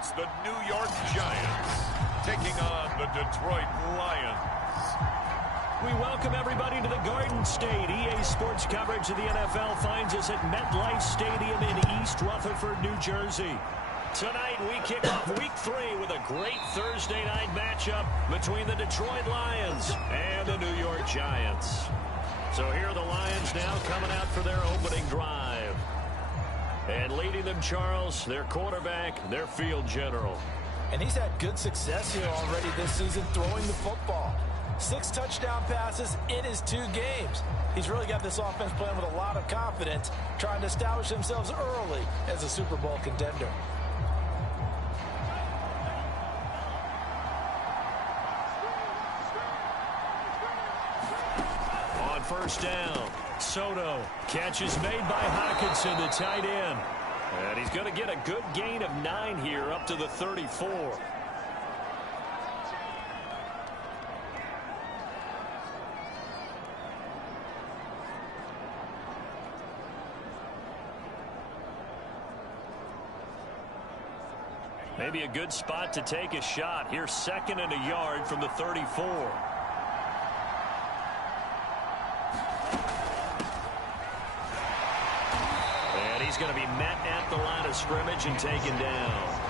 It's the New York Giants taking on the Detroit Lions. We welcome everybody to the Garden State. EA Sports coverage of the NFL finds us at MetLife Stadium in East Rutherford, New Jersey. Tonight we kick off Week 3 with a great Thursday night matchup between the Detroit Lions and the New York Giants. So here are the Lions now coming out for their opening drive. And leading them, Charles, their quarterback, their field general. And he's had good success here already this season throwing the football. 6 touchdown passes in his 2 games. He's really got this offense playing with a lot of confidence, trying to establish themselves early as a Super Bowl contender. On first down, Soto. Catch is made by Hockenson, the tight end. And he's going to get a good gain of 9 here up to the 34. Maybe a good spot to take a shot. Here's 2nd and a yard from the 34. And he's going to be met at the line of scrimmage and taken down.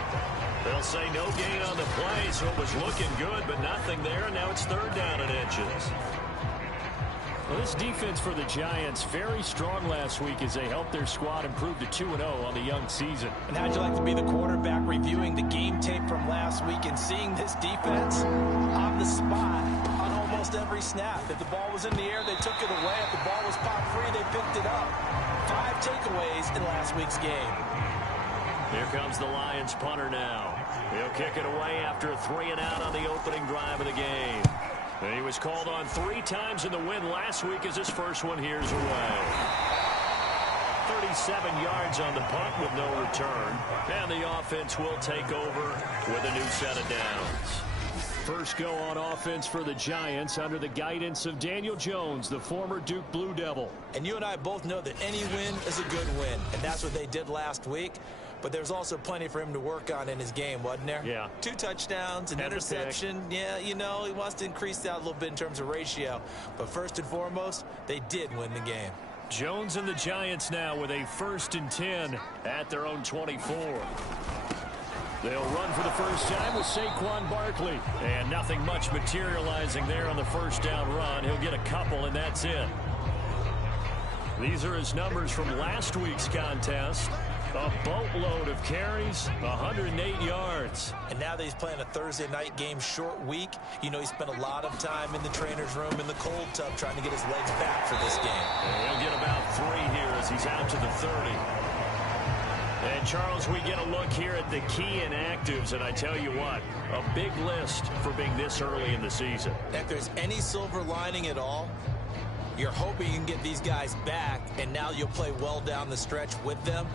They'll say no gain on the play, so it was looking good, but nothing there, and now it's 3rd down and inches. Well, this defense for the Giants, very strong last week as they helped their squad improve to 2-0 on the young season. And how'd you like to be the quarterback reviewing the game tape from last week and seeing this defense on the spot on almost every snap? If the ball was in the air, they took it away. If the ball was popped free, they picked it up. 5 takeaways in last week's game. Here comes the Lions punter now. He'll kick it away after a 3-and-out on the opening drive of the game. And he was called on 3 times in the win last week as his first one here's away. 37 yards on the punt with no return. And the offense will take over with a new set of downs. First go on offense for the Giants under the guidance of Daniel Jones, the former Duke Blue Devil. And you and I both know that any win is a good win, and that's what they did last week. But there's also plenty for him to work on in his game, wasn't there? Yeah. 2 touchdowns, an interception. Yeah, you know, he wants to increase that a little bit in terms of ratio. But first and foremost, they did win the game. Jones and the Giants now with a 1st and 10 at their own 24. They'll run for the first time with Saquon Barkley. And nothing much materializing there on the first down run. He'll get a couple, and that's it. These are his numbers from last week's contest. A boatload of carries, 108 yards. And now that he's playing a Thursday night game short week, you know he spent a lot of time in the trainer's room in the cold tub trying to get his legs back for this game. And he'll get about 3 here as he's out to the 30. And, Charles, we get a look here at the key inactives, and I tell you what, a big list for being this early in the season. If there's any silver lining at all, you're hoping you can get these guys back, and now you'll play well down the stretch with them.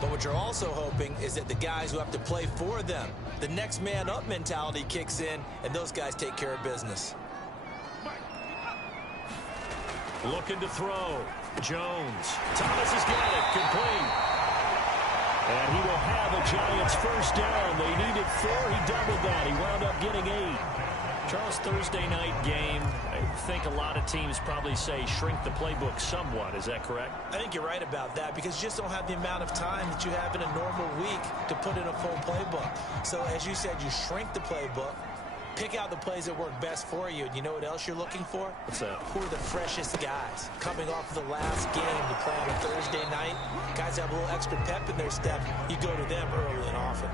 But what you're also hoping is that the guys who have to play for them, the next man up mentality kicks in, and those guys take care of business. Looking to throw. Jones. Thomas has got it. Complete. And he will have a Giants first down. They needed 4. He doubled that. He wound up getting 8. Charles, Thursday night game, I think a lot of teams probably say shrink the playbook somewhat. Is that correct? I think you're right about that because you just don't have the amount of time that you have in a normal week to put in a full playbook. So as you said, you shrink the playbook, pick out the plays that work best for you. And you know what else you're looking for? What's that? Who are the freshest guys coming off the last game to play on a Thursday night? Guys have a little extra pep in their step. You go to them early and often.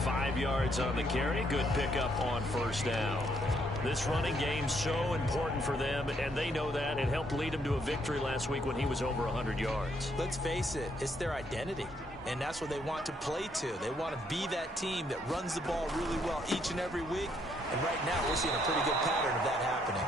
5 yards on the carry. Good pickup on first down. This running game's so important for them, and they know that. It helped lead them to a victory last week when he was over 100 yards. Let's face it, it's their identity, and that's what they want to play to. They want to be that team that runs the ball really well each and every week, and right now we're seeing a pretty good pattern of that happening.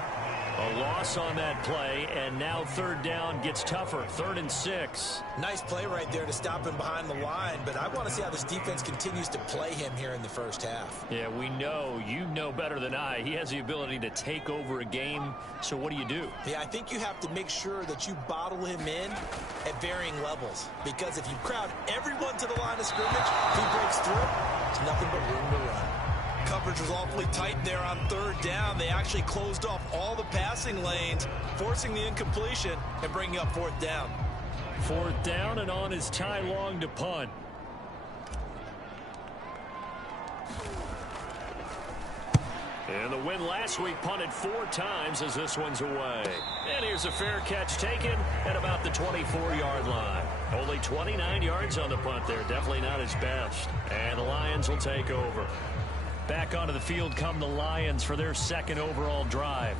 A loss on that play, and now 3rd down gets tougher. 3rd and 6. Nice play right there to stop him behind the line, but I want to see how this defense continues to play him here in the first half. Yeah, we know. You know better than I. He has the ability to take over a game, so what do? Yeah, I think you have to make sure that you bottle him in at varying levels, because if you crowd everyone to the line of scrimmage, if he breaks through, It's nothing but room to run. Coverage was awfully tight there on third down. They actually closed off all the passing lanes, forcing the incompletion and bringing up fourth down. Fourth down, and on is Ty Long to punt. And the win last week punted 4 times as this one's away. And here's a fair catch taken at about the 24-yard line. Only 29 yards on the punt there. Definitely not his best. And the Lions will take over. Back onto the field come the Lions for their second overall drive.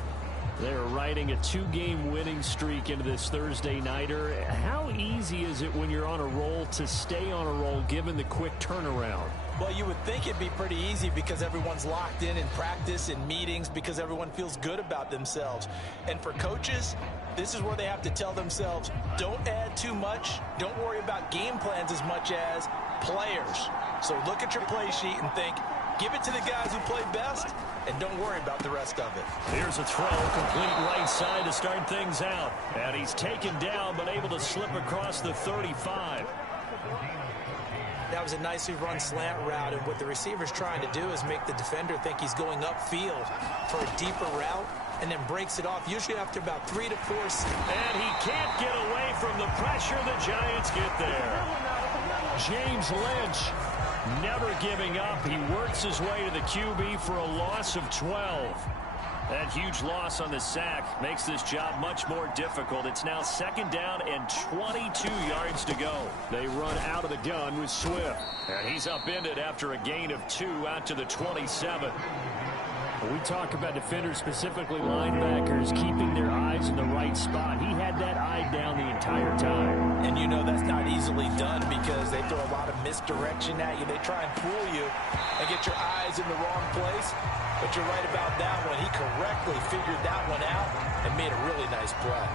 They're riding a 2-game winning streak into this Thursday nighter. How easy is it when you're on a roll to stay on a roll given the quick turnaround? Well, you would think it'd be pretty easy because everyone's locked in practice and meetings because everyone feels good about themselves. And for coaches, this is where they have to tell themselves, don't add too much. Don't worry about game plans as much as players. So look at your play sheet and think, give it to the guys who play best, and don't worry about the rest of it. Here's a throw, complete right side to start things out. And he's taken down, but able to slip across the 35. That was a nicely run slant route, and what the receiver's trying to do is make the defender think he's going upfield for a deeper route, and then breaks it off, usually after about 3 to 4 seconds. And he can't get away from the pressure. The Giants get there. James Lynch never giving up. He works his way to the QB for a loss of 12. That huge loss on the sack makes this job much more difficult. It's now second down and 22 yards to go. They run out of the gun with Swift. And he's upended after a gain of 2 out to the 27. When we talk about defenders, specifically linebackers, keeping their eyes in the right spot. He had that eye down the entire time. And you know that's not easily done because they throw a lot of misdirection at you. They try and fool you and get your eyes in the wrong place. But you're right about that one. He correctly figured that one out and made a really nice play.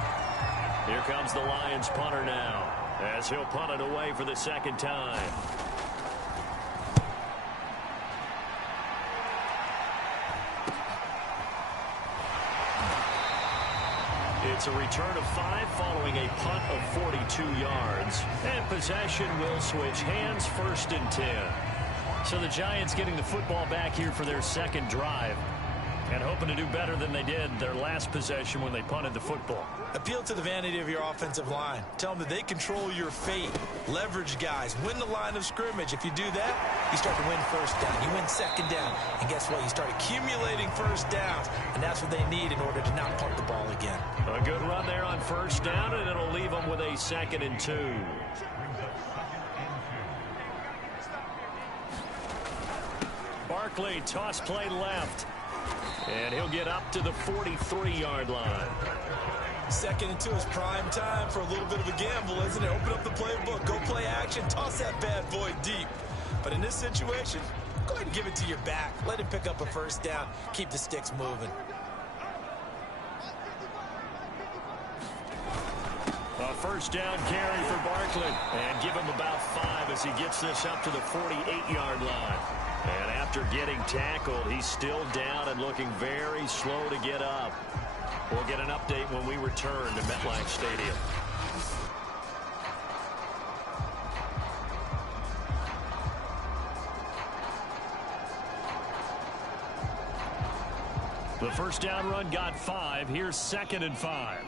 Here comes the Lions punter now as he'll punt it away for the second time. It's a return of 5 following a punt of 42 yards. And possession will switch hands, 1st and 10. So the Giants getting the football back here for their second drive. And hoping to do better than they did their last possession when they punted the football. Appeal to the vanity of your offensive line. Tell them that they control your fate. Leverage guys. Win the line of scrimmage. If you do that, you start to win first down. You win second down. And guess what? You start accumulating first downs. And that's what they need in order to not punt the ball again. A good run there on first down, and it'll leave them with a 2nd and 2. Barkley, toss play left. And he'll get up to the 43-yard line. 2nd and 2 is prime time for a little bit of a gamble, isn't it? Open up the playbook, go play action, toss that bad boy deep. But in this situation, go ahead and give it to your back. Let him pick up a first down. Keep the sticks moving. A first down carry for Barkley. And give him about 5 as he gets this up to the 48-yard line. And after getting tackled, he's still down and looking very slow to get up. We'll get an update when we return to MetLife Stadium. The first down run got 5. Here's 2nd and 5.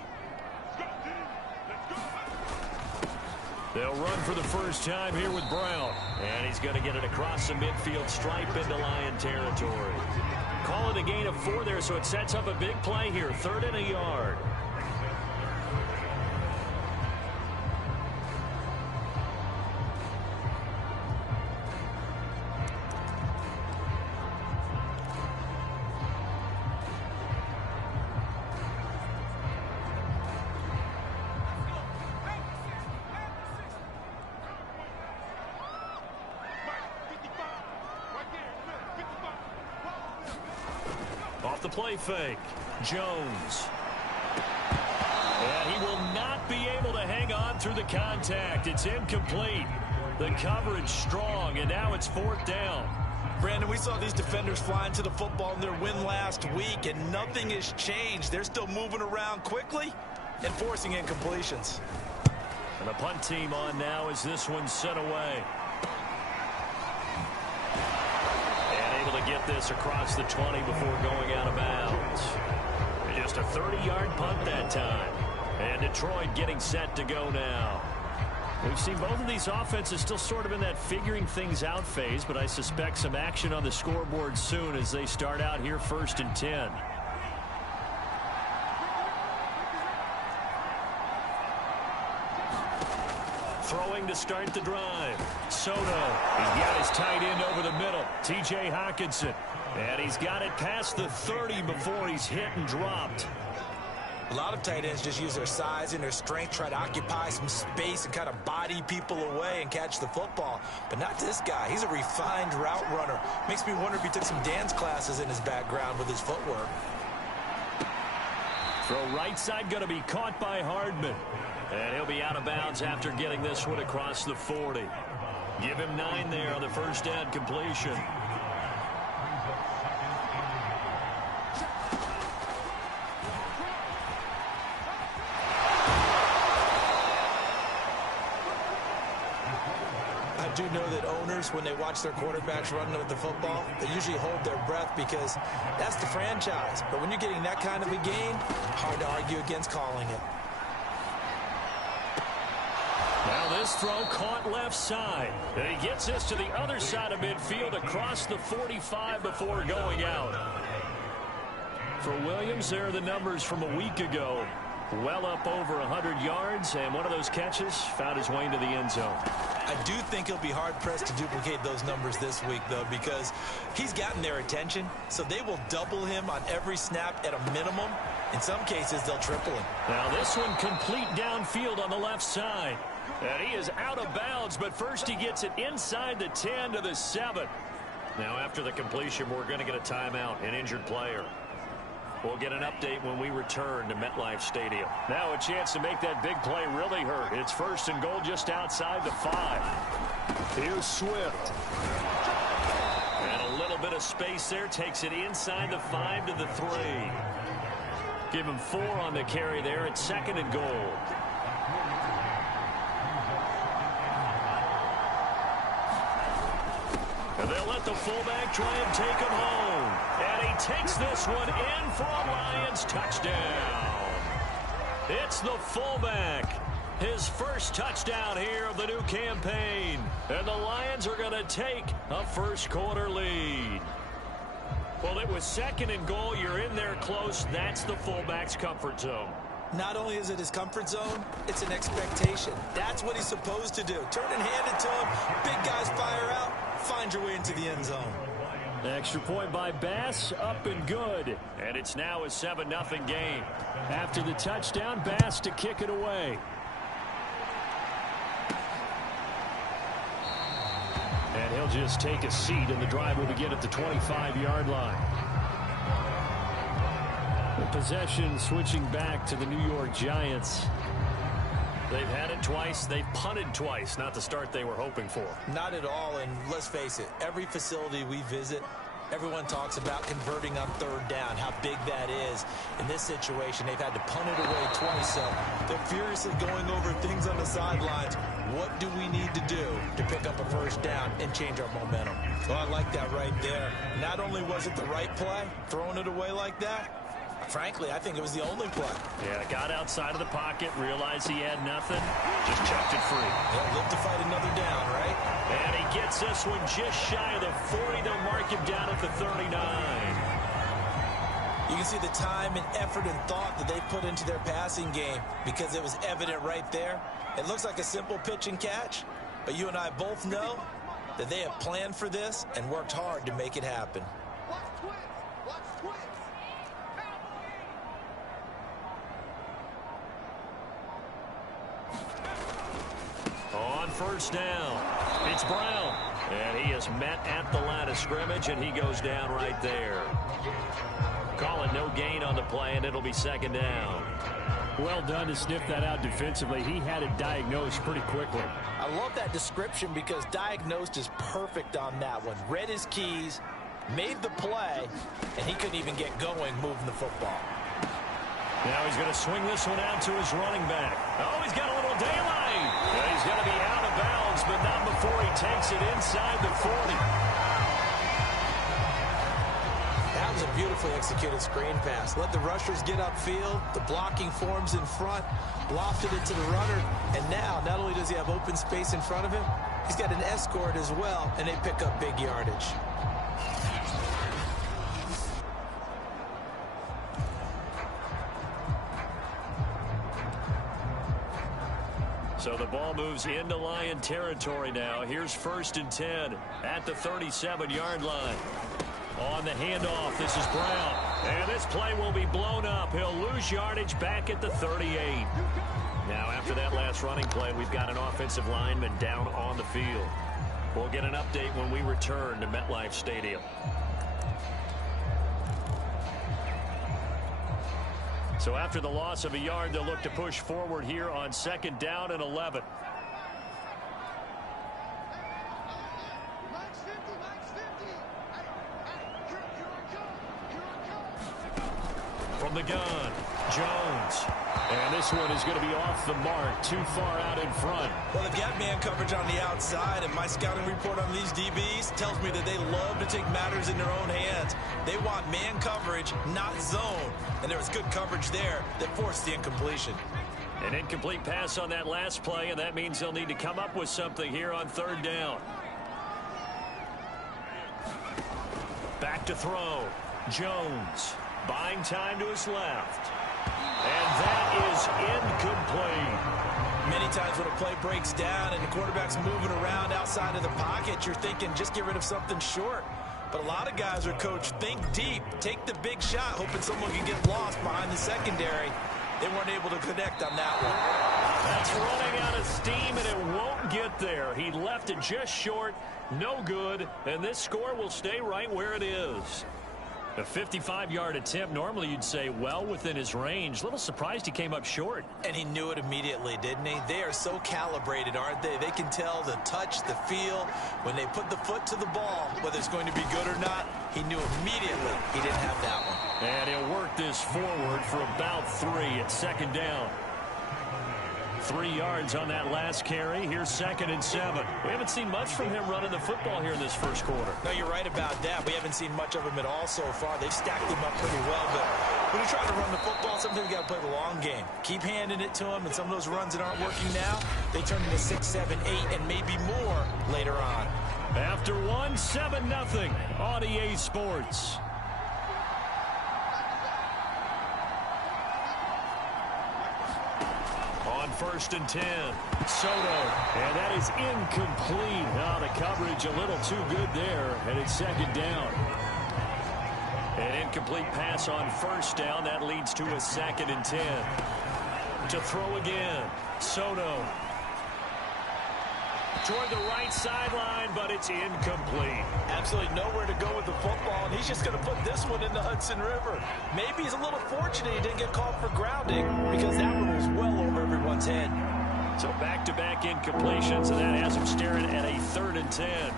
They'll run for the first time here with Brown. And he's going to get it across the midfield stripe into Lion territory. Call it a gain of 4 there, so it sets up a big play here. 3rd and a yard. Off the play fake, Jones. And he will not be able to hang on through the contact. It's incomplete. The coverage strong, and now it's 4th down. Brandon, we saw these defenders flying to the football in their win last week, and nothing has changed. They're still moving around quickly and forcing incompletions. And the punt team on now as this one's sent away. get this across the 20 before going out of bounds. Just a 30-yard punt that time. And Detroit getting set to go now. We've seen both of these offenses still sort of in that figuring things out phase, but I suspect some action on the scoreboard soon as they start out here 1st and 10. Throwing to start the drive. Soto. He's got his tight end over the middle. T.J. Hockenson. And he's got it past the 30 before he's hit and dropped. A lot of tight ends just use their size and their strength, try to occupy some space and kind of body people away and catch the football. But not this guy. He's a refined route runner. Makes me wonder if he took some dance classes in his background with his footwork. Throw right side going to be caught by Hardman. And he'll be out of bounds after getting this one across the 40. Give him 9 there on the first down completion. I do know that owners, when they watch their quarterbacks running with the football, they usually hold their breath because that's the franchise. But when you're getting that kind of a game, hard to argue against calling it. Now this throw caught left side. And he gets this to the other side of midfield across the 45 before going out. For Williams, there are the numbers from a week ago. Well up over 100 yards, and one of those catches found his way into the end zone. I do think he'll be hard-pressed to duplicate those numbers this week, though, because he's gotten their attention, so they will double him on every snap at a minimum. In some cases, they'll triple him. Now this one complete downfield on the left side. And he is out of bounds, but first he gets it inside the 10 to the 7. Now after the completion, we're going to get a timeout, an injured player. We'll get an update when we return to MetLife Stadium. Now a chance to make that big play really hurt. It's 1st and goal just outside the 5. Here's Swift. And a little bit of space there. Takes it inside the 5 to the 3. Give him 4 on the carry there at 2nd and goal. And they'll let the fullback try and take him home. And he takes this one in for a Lions touchdown. It's the fullback. His first touchdown here of the new campaign. And the Lions are going to take a first quarter lead. Well, it was 2nd and goal. You're in there close. That's the fullback's comfort zone. Not only is it his comfort zone, it's an expectation. That's what he's supposed to do. Turn and hand it to him. Big guys fire out. Find your way into the end zone. Extra point by Bass, up and good. And it's now a 7-0 game. After the touchdown, Bass to kick it away. And he'll just take a seat, and the drive will begin at the 25-yard line. The possession switching back to the New York Giants. They've had it twice. They've punted twice. Not the start they were hoping for. Not at all, and let's face it, every facility we visit, everyone talks about converting on 3rd down, how big that is. In this situation, they've had to punt it away twice, so they're furiously going over things on the sidelines. What do we need to do to pick up a first down and change our momentum? Well, I like that right there. Not only was it the right play, throwing it away like that, frankly, I think it was the only play. Yeah, got outside of the pocket, realized he had nothing, just chucked it free. He'll live to fight another down, right? And he gets this one just shy of the 40. They'll mark him down at the 39. You can see the time and effort and thought that they put into their passing game because it was evident right there. It looks like a simple pitch and catch, but you and I both know that they have planned for this and worked hard to make it happen. On first down, it's Brown. And he is met at the line of scrimmage, and he goes down right there. Call it no gain on the play, and it'll be 2nd down. Well done to sniff that out defensively. He had it diagnosed pretty quickly. I love that description because diagnosed is perfect on that one. Read his keys, made the play, and he couldn't even get going moving the football. Now he's going to swing this one out to his running back. Oh, he's got a little daylight. And he's going to be out of bounds, but not before he takes it inside the 40. beautifully executed screen pass. Let the rushers get upfield. The blocking forms in front. Lofted it to the runner. And now, not only does he have open space in front of him, he's got an escort as well, and they pick up big yardage. So the ball moves into Lion territory now. Here's 1st and 10 at the 37-yard line. On the handoff, this is Brown. And this play will be blown up. He'll lose yardage back at the 38. Now, after that last running play, we've got an offensive lineman down on the field. We'll get an update when we return to MetLife Stadium. So after the loss of a yard, they'll look to push forward here on 2nd down and 11. From the gun, Jones. And this one is going to be off the mark, too far out in front. Well, they've got man coverage on the outside, and my scouting report on these DBs tells me that they love to take matters in their own hands. They want man coverage, not zone. And there was good coverage there that forced the incompletion. An incomplete pass on that last play, and that means they'll need to come up with something here on 3rd down. Back to throw. Jones buying time to his left. And that is incomplete. Many times when a play breaks down and the quarterback's moving around outside of the pocket, you're thinking just get rid of something short. But a lot of guys are coached, think deep, take the big shot, hoping someone can get lost behind the secondary. They weren't able to connect on that one. That's running out of steam, and it won't get there. He left it just short, no good, and this score will stay right where it is. A 55-yard attempt, normally you'd say well within his range. Little surprised he came up short. And he knew it immediately, didn't he? They are so calibrated, aren't they? They can tell the touch, the feel. When they put the foot to the ball, whether it's going to be good or not, he knew immediately he didn't have that one. And he'll work this forward for about 3 at 2nd down. 3 yards on that last carry. Here's 2nd and 7. We haven't seen much from him running the football here in this first quarter. No, you're right about that. We haven't seen much of him at all so far. They've stacked him up pretty well, but when you're trying to run the football, sometimes you got to play the long game. Keep handing it to him, and some of those runs that aren't working now, they turn into 6, 7, 8, and maybe more later on. After 7-0 on EA Sports. On 1st and 10, Soto, and that is incomplete. Now the coverage a little too good there, and it's 2nd down. An incomplete pass on 1st down. That leads to a 2nd and 10. To throw again, Soto. Toward the right sideline, but it's incomplete. Absolutely nowhere to go with the football, and he's just going to put this one in the Hudson River. Maybe he's a little fortunate he didn't get called for grounding, because that one was well over everyone's head. So back-to-back incompletions, and that has him staring at a 3rd and 10.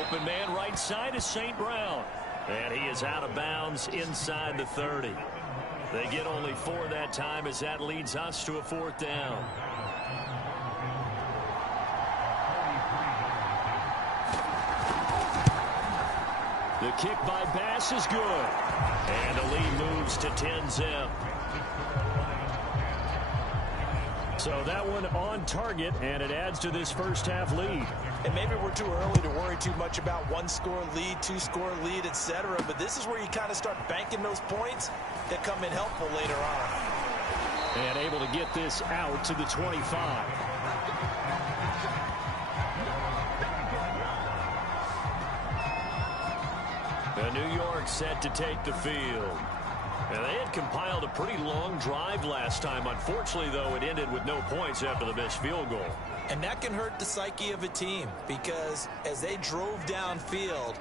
Open man right side is St. Brown, and he is out of bounds inside the 30. They get only 4 that time, as that leads us to a 4th down. The kick by Bass is good. And the lead moves to 10-0. So that one on target, and it adds to this first half lead. And maybe we're too early to worry too much about 1-score lead, 2-score lead, etc. But this is where you kind of start banking those points that come in helpful later on. And able to get this out to the 25. New York set to take the field. And they had compiled a pretty long drive last time. Unfortunately, though, it ended with no points after the missed field goal. And that can hurt the psyche of a team, because as they drove downfield,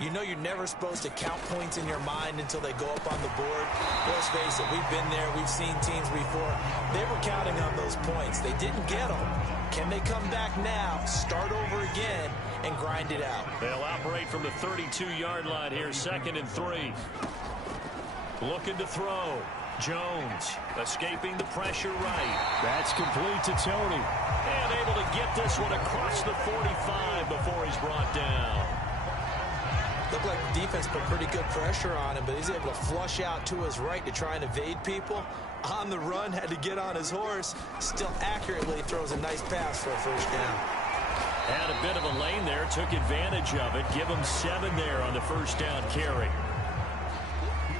you know you're never supposed to count points in your mind until they go up on the board. Let's face it, we've been there. We've seen teams before. They were counting on those points. They didn't get them. Can they come back now, start over again, and grind it out? They'll operate from the 32-yard line here, 2nd and 3. Looking to throw. Jones escaping the pressure right. That's complete to Tony. And able to get this one across the 45 before he's brought down. Looked like the defense put pretty good pressure on him, but he's able to flush out to his right to try and evade people. On the run, had to get on his horse. Still accurately throws a nice pass for a first down. Had a bit of a lane there, took advantage of it. Give him 7 there on the first down carry.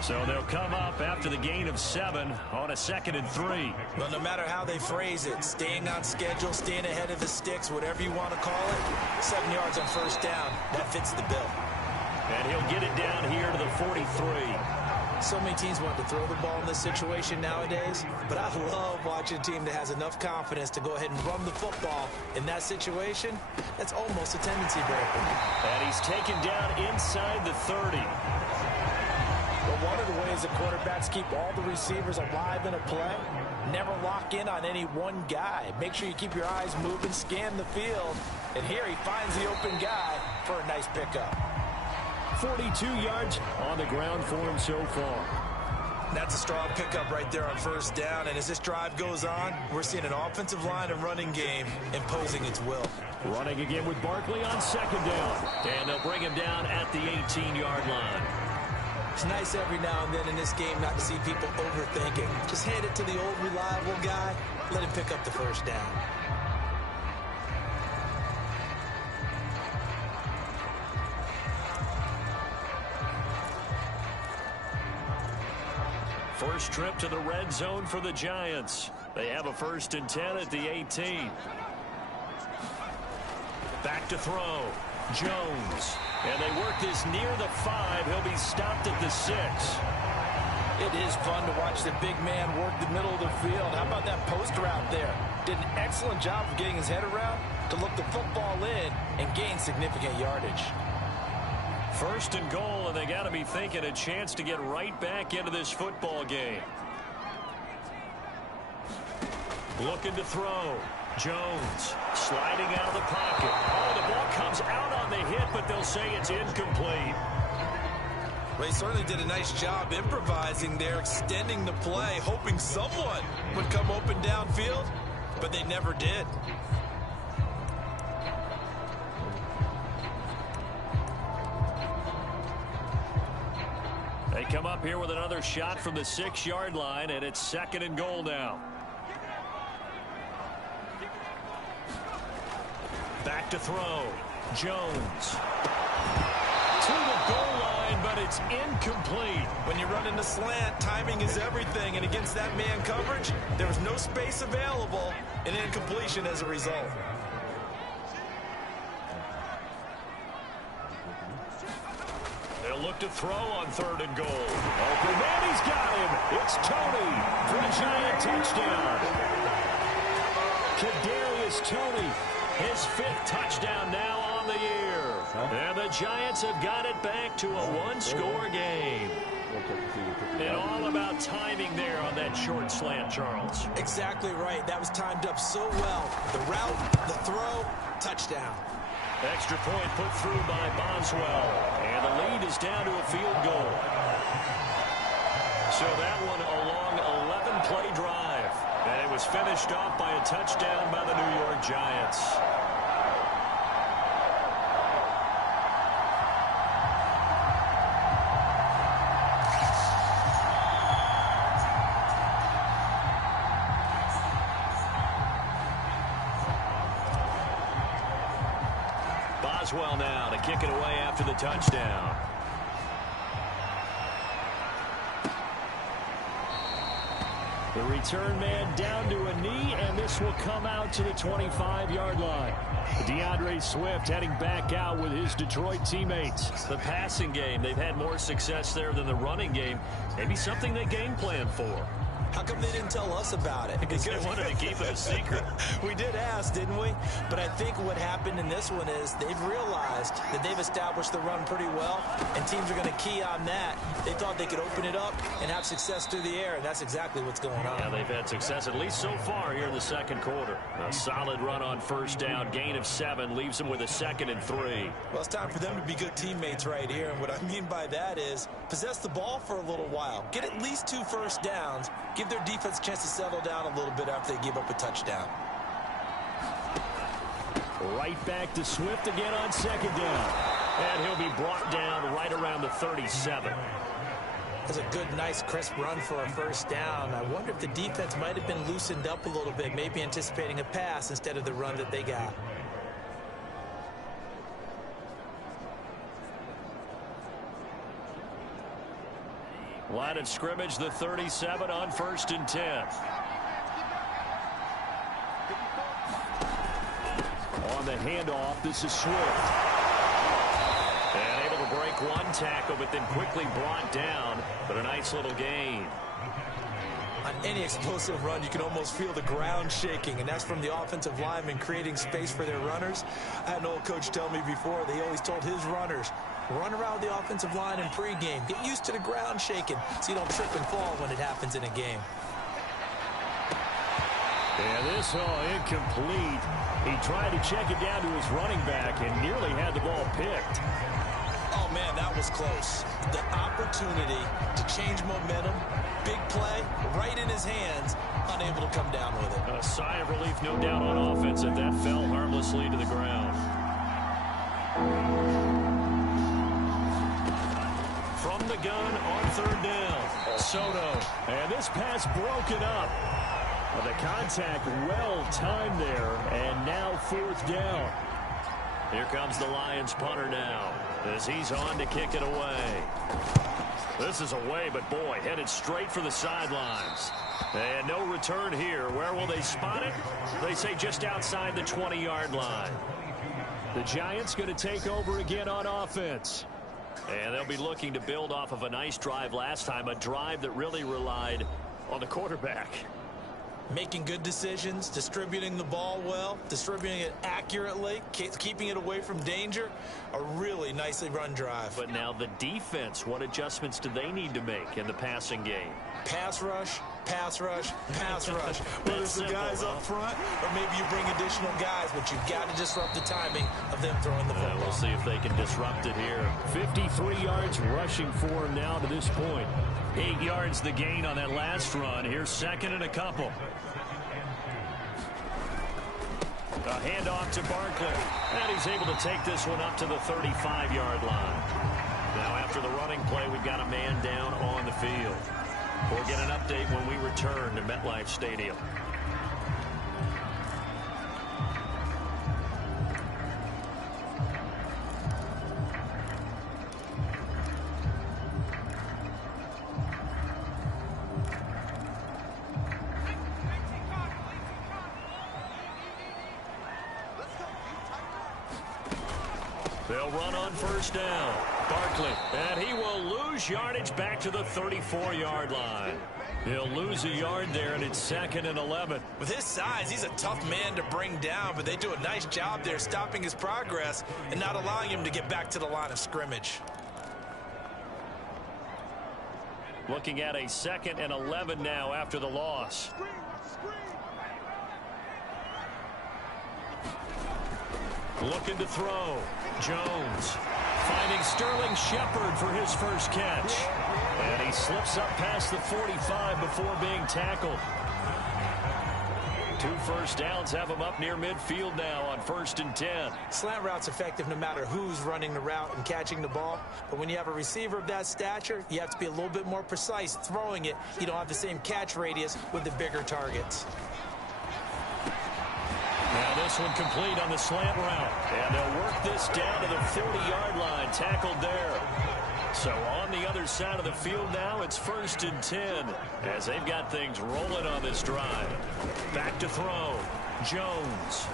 So they'll come up after the gain of 7 on a 2nd and 3. Well, no matter how they phrase it, staying on schedule, staying ahead of the sticks, whatever you want to call it, 7 yards on first down, that fits the bill. And he'll get it down here to the 43. So many teams want to throw the ball in this situation nowadays, but I love watching a team that has enough confidence to go ahead and run the football. In that situation, that's almost a tendency breaker. And he's taken down inside the 30. Well, one of the ways that quarterbacks keep all the receivers alive in a play, never lock in on any one guy. Make sure you keep your eyes moving, scan the field, and here he finds the open guy for a nice pickup. 42 yards on the ground for him so far. That's a strong pickup right there on first down, and as this drive goes on, we're seeing an offensive line and running game imposing its will. Running again with Barkley on 2nd down, and they'll bring him down at the 18-yard line. It's nice every now and then in this game not to see people overthink it. Just hand it to the old reliable guy, let him pick up the first down. First trip to the red zone for the Giants. They have a 1st and 10 at the 18. Back to throw. Jones. And they work this near the 5. He'll be stopped at the 6. It is fun to watch the big man work the middle of the field. How about that post route there? Did an excellent job of getting his head around to look the football in and gain significant yardage. 1st and goal, and they got to be thinking a chance to get right back into this football game. Looking to throw. Jones sliding out of the pocket. Oh, the ball comes out on the hit, but they'll say it's incomplete. Well, he certainly did a nice job improvising there, extending the play, hoping someone would come open downfield, but they never did. They come up here with another shot from the 6-yard line, and it's 2nd and goal now. Back to throw. Jones. To the goal line, but it's incomplete. When you run in the slant, timing is everything, and against that man coverage, there was no space available, and incompletion as a result. They'll look to throw on 3rd and goal. Open man, he's got him. It's Tony for a Giant touchdown. Kadarius Toney, his 5th touchdown now on the year. And the Giants have got it back to a 1-score game. And all about timing there on that short slant, Charles. Exactly right. That was timed up so well. The route, the throw, touchdown. Extra point put through by Boswell. And the lead is down to a field goal. So that one a long 11-play drive. And it was finished off by a touchdown by the New York Giants. Boswell now to kick it away after the touchdown. The return man down to a knee, and this will come out to the 25-yard line. DeAndre Swift heading back out with his Detroit teammates. The passing game, they've had more success there than the running game. Maybe something they game plan for. How come they didn't tell us about it? Because they wanted to keep it a secret. We did ask, didn't we? But I think what happened in this one is they've realized that they've established the run pretty well, and teams are going to key on that. They thought they could open it up and have success through the air, and that's exactly what's going on. Yeah, they've had success at least so far here in the 2nd quarter. A solid run on 1st down, gain of 7, leaves them with a 2nd and 3. Well, it's time for them to be good teammates right here, and what I mean by that is possess the ball for a little while, get at least 2 first downs, give their defense a chance to settle down a little bit after they give up a touchdown. Right back to Swift again on 2nd down. And he'll be brought down right around the 37. That's a good, nice, crisp run for a first down. I wonder if the defense might have been loosened up a little bit, maybe anticipating a pass instead of the run that they got. Line of scrimmage, the 37 on 1st and 10. On the handoff, this is Swift. And able to break one tackle, but then quickly brought down. But a nice little gain. On any explosive run, you can almost feel the ground shaking, and that's from the offensive linemen creating space for their runners. I had an old coach tell me before, they always told his runners, run around the offensive line in pregame. Get used to the ground shaking so you don't trip and fall when it happens in a game. And this incomplete. He tried to check it down to his running back and nearly had the ball picked. Oh, man, that was close. The opportunity to change momentum, big play, right in his hands, unable to come down with it. A sigh of relief, no doubt, on offense, and that fell harmlessly to the ground. From the gun on 3rd down, Soto. And this pass broken up. The contact well-timed there, and now 4th down. Here comes the Lions punter now, as he's on to kick it away. This is away, but boy, headed straight for the sidelines. And no return here. Where will they spot it? They say just outside the 20-yard line. The Giants going to take over again on offense. And they'll be looking to build off of a nice drive last time, a drive that really relied on the quarterback. Making good decisions, distributing the ball well, distributing it accurately, keeping it away from danger. A really nicely run drive. But now the defense, what adjustments do they need to make in the passing game? Pass rush, pass rush, pass rush. Whether it's the guys up front or maybe you bring additional guys, but you've got to disrupt the timing of them throwing the football. We'll see if they can disrupt it here. 53 yards rushing for him now to this point. 8 yards the gain on that last run. Here's 2nd and a couple. A handoff to Barkley. And he's able to take this one up to the 35-yard line. Now after the running play, we've got a man down on the field. We'll get an update when we return to MetLife Stadium. They'll run on 1st down. Barkley, and he will lose yardage back to the 34-yard line. He'll lose a yard there, and it's 2nd and 11. With his size, he's a tough man to bring down, but they do a nice job there stopping his progress and not allowing him to get back to the line of scrimmage. Looking at a 2nd and 11 now after the loss. Looking to throw. Jones finding Sterling Shepard for his first catch. And he slips up past the 45 before being tackled. 2 first downs have him up near midfield now on 1st and 10. Slant route's effective no matter who's running the route and catching the ball. But when you have a receiver of that stature, you have to be a little bit more precise throwing it. You don't have the same catch radius with the bigger targets. Now this one complete on the slant route. And they'll work this down to the 40-yard line. Tackled there. So on the other side of the field now, it's 1st and 10 as they've got things rolling on this drive. Back to throw. Jones.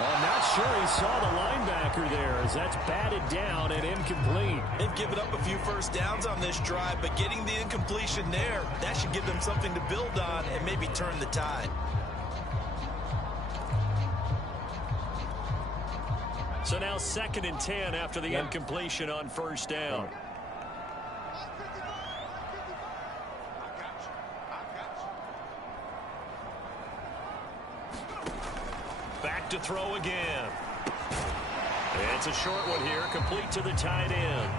I'm not sure he saw the linebacker there as that's batted down and incomplete. They've given up a few first downs on this drive, but getting the incompletion there, that should give them something to build on and maybe turn the tide. So now 2nd and 10 after the incompletion on 1st down. Back to throw again. It's a short one here, complete to the tight end.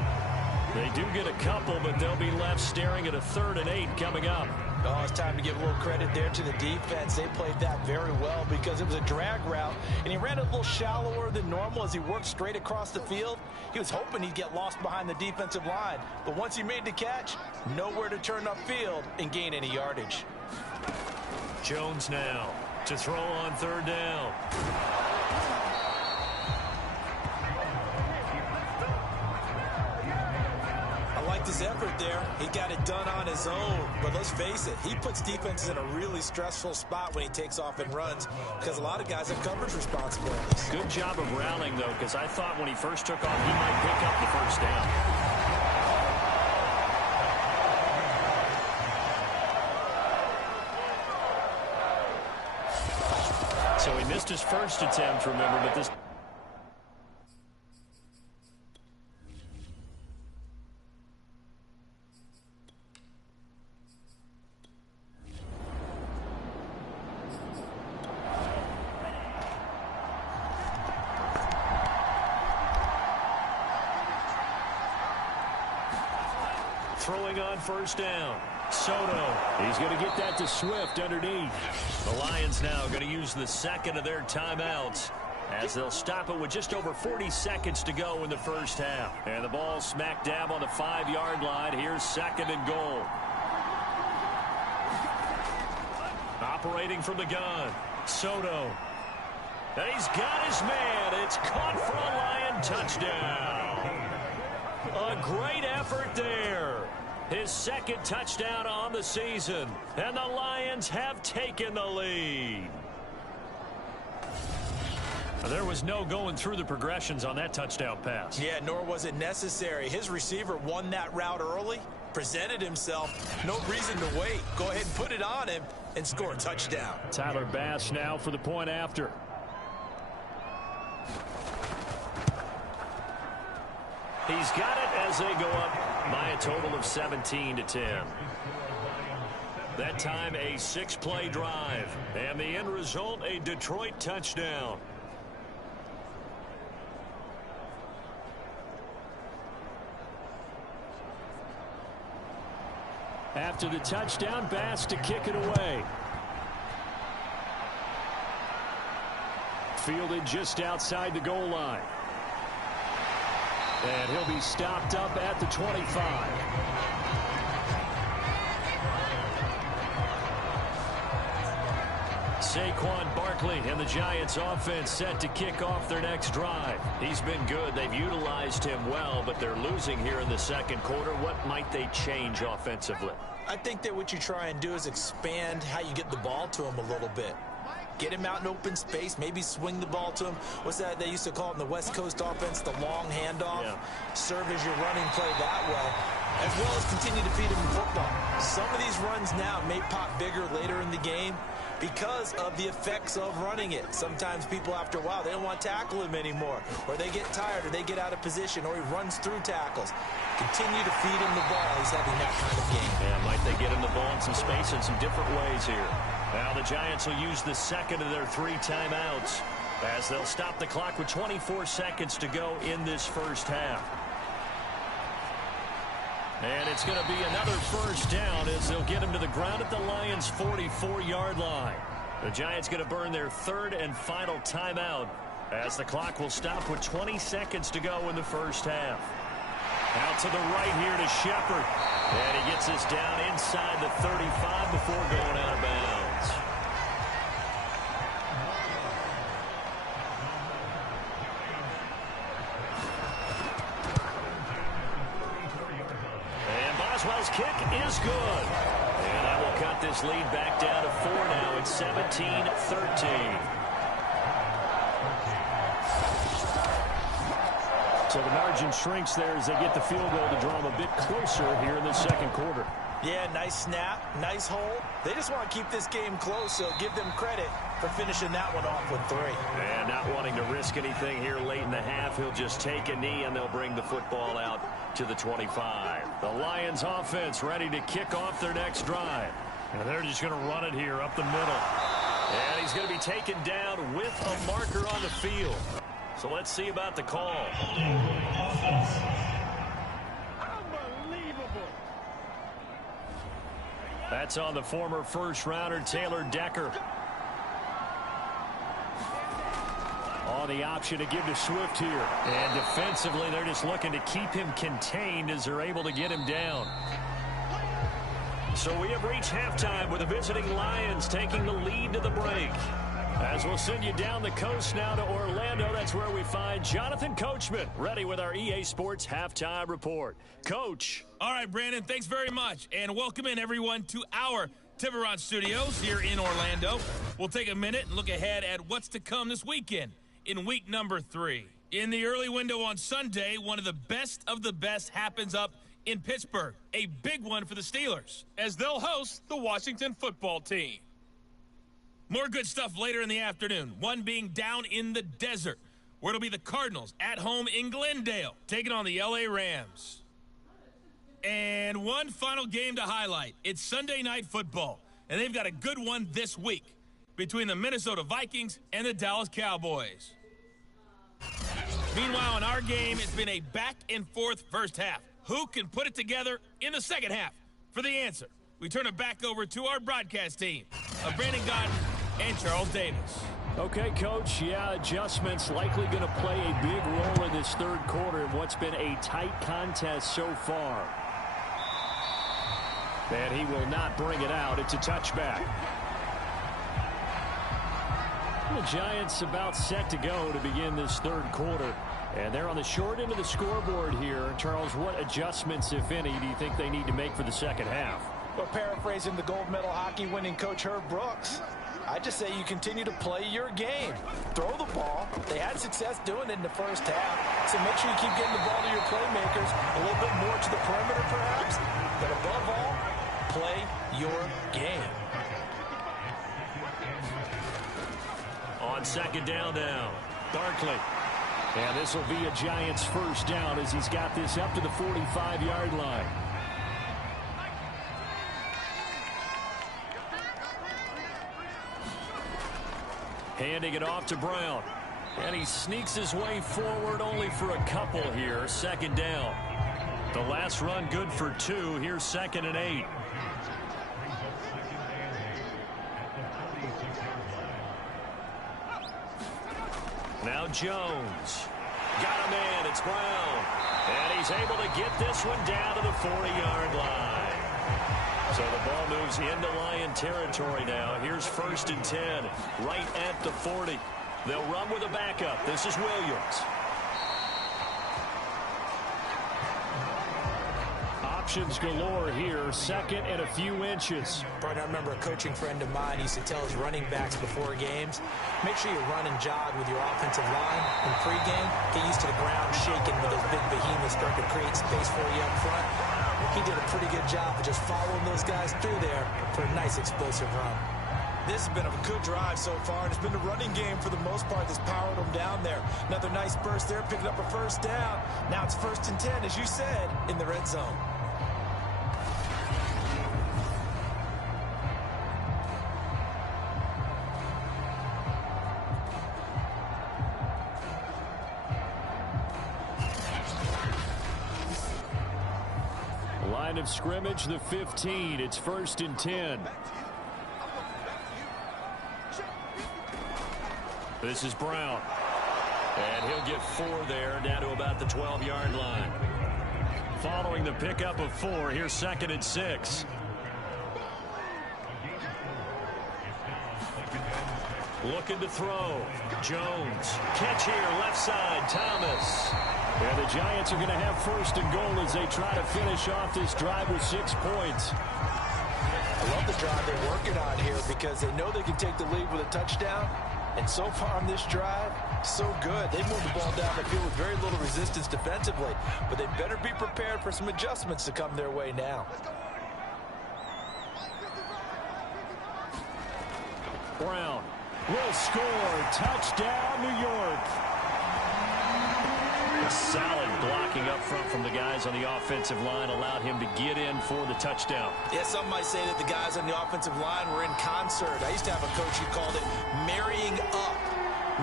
They do get a couple, but they'll be left staring at a 3rd and 8 coming up. Oh, it's time to give a little credit there to the defense. They played that very well because it was a drag route, and he ran it a little shallower than normal as he worked straight across the field. He was hoping he'd get lost behind the defensive line, but once he made the catch, nowhere to turn upfield and gain any yardage. Jones now to throw on third down. I like this effort there. He got it done on his own. But let's face it, he puts defenses in a really stressful spot when he takes off and runs because a lot of guys have coverage responsibilities. Good job of rallying, though, because I thought when he first took off, he might pick up the first down. So he missed his first attempt, remember, but this... Throwing on first down. Soto. He's going to get that to Swift underneath. The Lions now going to use the second of their timeouts as they'll stop it with just over 40 seconds to go in the first half. And the ball smack dab on the 5-yard line. Here's second and goal. Operating from the gun. Soto. And he's got his man. It's caught for a Lion touchdown. A great effort there. His second touchdown on the season. And the Lions have taken the lead. There was no going through the progressions on that touchdown pass. Yeah, nor was it necessary. His receiver won that route early, presented himself. No reason to wait. Go ahead and put it on him and score a touchdown. Tyler Bass now for the point after. He's got it as they go up by a total of 17-10. That time a 6-play drive. And the end result, a Detroit touchdown. After the touchdown, Bass to kick it away. Fielded just outside the goal line. And he'll be stopped up at the 25. Saquon Barkley and the Giants offense set to kick off their next drive. He's been good. They've utilized him well, but they're losing here in the second quarter. What might they change offensively? I think that what you try and do is expand how you get the ball to him a little bit. Get him out in open space, maybe swing the ball to him. What's that they used to call it in the West Coast offense, the long handoff? Yeah. Serve as your running play that way, as well as continue to feed him the football. Some of these runs now may pop bigger later in the game because of the effects of running it. Sometimes people, after a while, they don't want to tackle him anymore, or they get tired, or they get out of position, or he runs through tackles. Continue to feed him the ball. He's having that kind of game. Yeah, might they get him the ball in some space in some different ways here. Now the Giants will use the second of their 3 timeouts as they'll stop the clock with 24 seconds to go in this first half. And it's going to be another first down as they'll get him to the ground at the Lions' 44-yard line. The Giants going to burn their 3rd and final timeout as the clock will stop with 20 seconds to go in the first half. Out to the right here to Shepard. And he gets this down inside the 35 before going out of bounds. And Boswell's kick is good. And that will cut this lead back down to 4 now. It's 17-13. So the margin shrinks there as they get the field goal to draw them a bit closer here in the second quarter. Yeah, nice snap, nice hold. They just want to keep this game close, so give them credit for finishing that one off with 3. And not wanting to risk anything here late in the half, he'll just take a knee and they'll bring the football out to the 25. The Lions offense ready to kick off their next drive. And they're just going to run it here up the middle. And he's going to be taken down with a marker on the field. So let's see about the call. Unbelievable. That's on the former first-rounder Taylor Decker. On the option to give to Swift here. And defensively, they're just looking to keep him contained as they're able to get him down. So we have reached halftime with the visiting Lions taking the lead to the break. As we'll send you down the coast now to Orlando, that's where we find Jonathan Coachman, ready with our EA Sports Halftime Report. Coach. All right, Brandon, thanks very much. And welcome in, everyone, to our Tiburon Studios here in Orlando. We'll take a minute and look ahead at what's to come this weekend in week number 3. In the early window on Sunday, one of the best happens up in Pittsburgh. A big one for the Steelers, as they'll host the Washington football team. More good stuff later in the afternoon, one being down in the desert, where it'll be the Cardinals at home in Glendale, taking on the LA Rams. And one final game to highlight. It's Sunday Night Football, and they've got a good one this week between the Minnesota Vikings and the Dallas Cowboys. Meanwhile, in our game, it's been a back-and-forth first half. Who can put it together in the second half? For the answer, we turn it back over to our broadcast team of Brandon Godden and Charles Davis. Okay, Coach, adjustments likely going to play a big role in this third quarter in what's been a tight contest so far. And he will not bring it out. It's a touchback. The Giants about set to go to begin this third quarter. And they're on the short end of the scoreboard here. Charles, what adjustments, if any, do you think they need to make for the second half? Well, paraphrasing the gold medal hockey winning coach Herb Brooks, I just say you continue to play your game. Throw the ball. They had success doing it in the first half. So make sure you keep getting the ball to your playmakers, a little bit more to the perimeter perhaps. But above all, play your game. On second down now, Barkley. And this will be a Giants first down as he's got this up to the 45-yard line. Handing it off to Brown. And he sneaks his way forward only for a couple here. Second down. The last run good for 2. Here's 2nd and 8. Now Jones. Got a man. It's Brown. And he's able to get this one down to the 40-yard line. So the ball moves into Lion territory now. Here's 1st and 10, right at the 40. They'll run with a backup. This is Williams. Options galore here. 2nd and a few inches. Brian, I remember a coaching friend of mine used to tell his running backs before games, make sure you run and jog with your offensive line in pregame. Get used to the ground shaking when those big behemoths start to create space for you up front. He did a pretty good job of just following those guys through there for a nice explosive run. This has been a good drive so far, and it's been the running game for the most part that's powered them down there. Another nice burst there, picking up a first down. Now it's 1st and 10, as you said, in the red zone. Line of scrimmage, the 15. It's 1st and 10. This is Brown. And he'll get 4 there, down to about the 12-yard line. Following the pickup of 4, here's 2nd and 6. Looking to throw. Jones. Catch here, left side, Thomas. And the Giants are going to have 1st and goal as they try to finish off this drive with 6 points. I love the drive they're working on here because they know they can take the lead with a touchdown. And so far on this drive, so good. They moved the ball down the field with very little resistance defensively. But they better be prepared for some adjustments to come their way now. Brown will score. Touchdown, New York. A solid blocking up front from the guys on the offensive line allowed him to get in for the touchdown. Yeah, some might say that the guys on the offensive line were in concert. I used to have a coach who called it marrying up,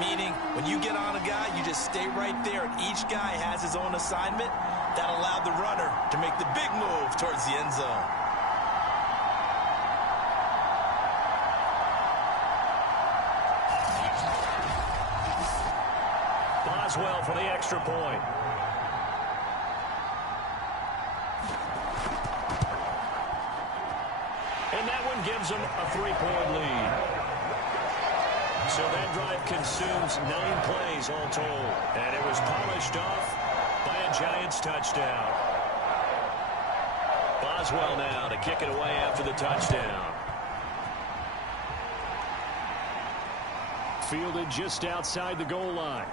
meaning when you get on a guy, you just stay right there, and each guy has his own assignment. That allowed the runner to make the big move towards the end zone. Boswell for the extra point. And that one gives them a 3-point lead. So that drive consumes 9 plays all told. And it was polished off by a Giants touchdown. Boswell now to kick it away after the touchdown. Fielded just outside the goal line.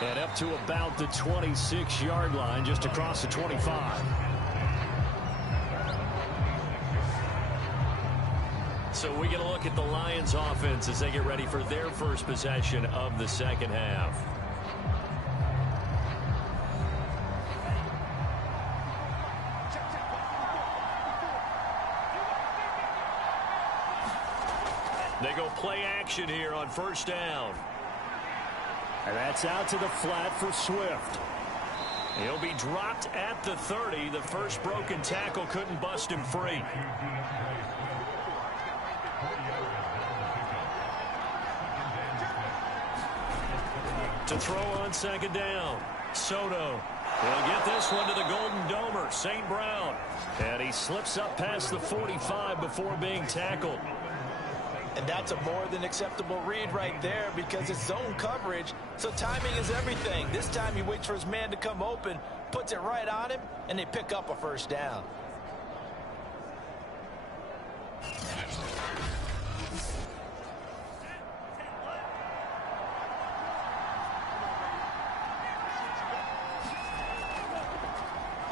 And up to about the 26-yard line, just across the 25. So we get a look at the Lions offense as they get ready for their first possession of the second half. They go play action here on first down. And that's out to the flat for Swift. He'll be dropped at the 30. The first broken tackle couldn't bust him free. To throw on second down. Soto will get this one to the Golden Domer, St. Brown. And he slips up past the 45 before being tackled. And that's a more than acceptable read right there because it's zone coverage, so timing is everything. This time he waits for his man to come open, puts it right on him, and they pick up a first down.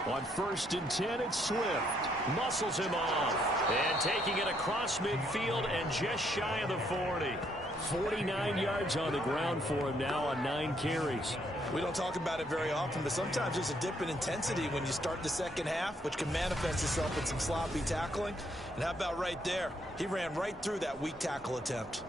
On 1st and 10, it's Swift. Muscles him off. And taking it across midfield and just shy of the 40. 49 yards on the ground for him now on 9 carries. We don't talk about it very often, but sometimes there's a dip in intensity when you start the second half, which can manifest itself in some sloppy tackling. And how about right there? He ran right through that weak tackle attempt.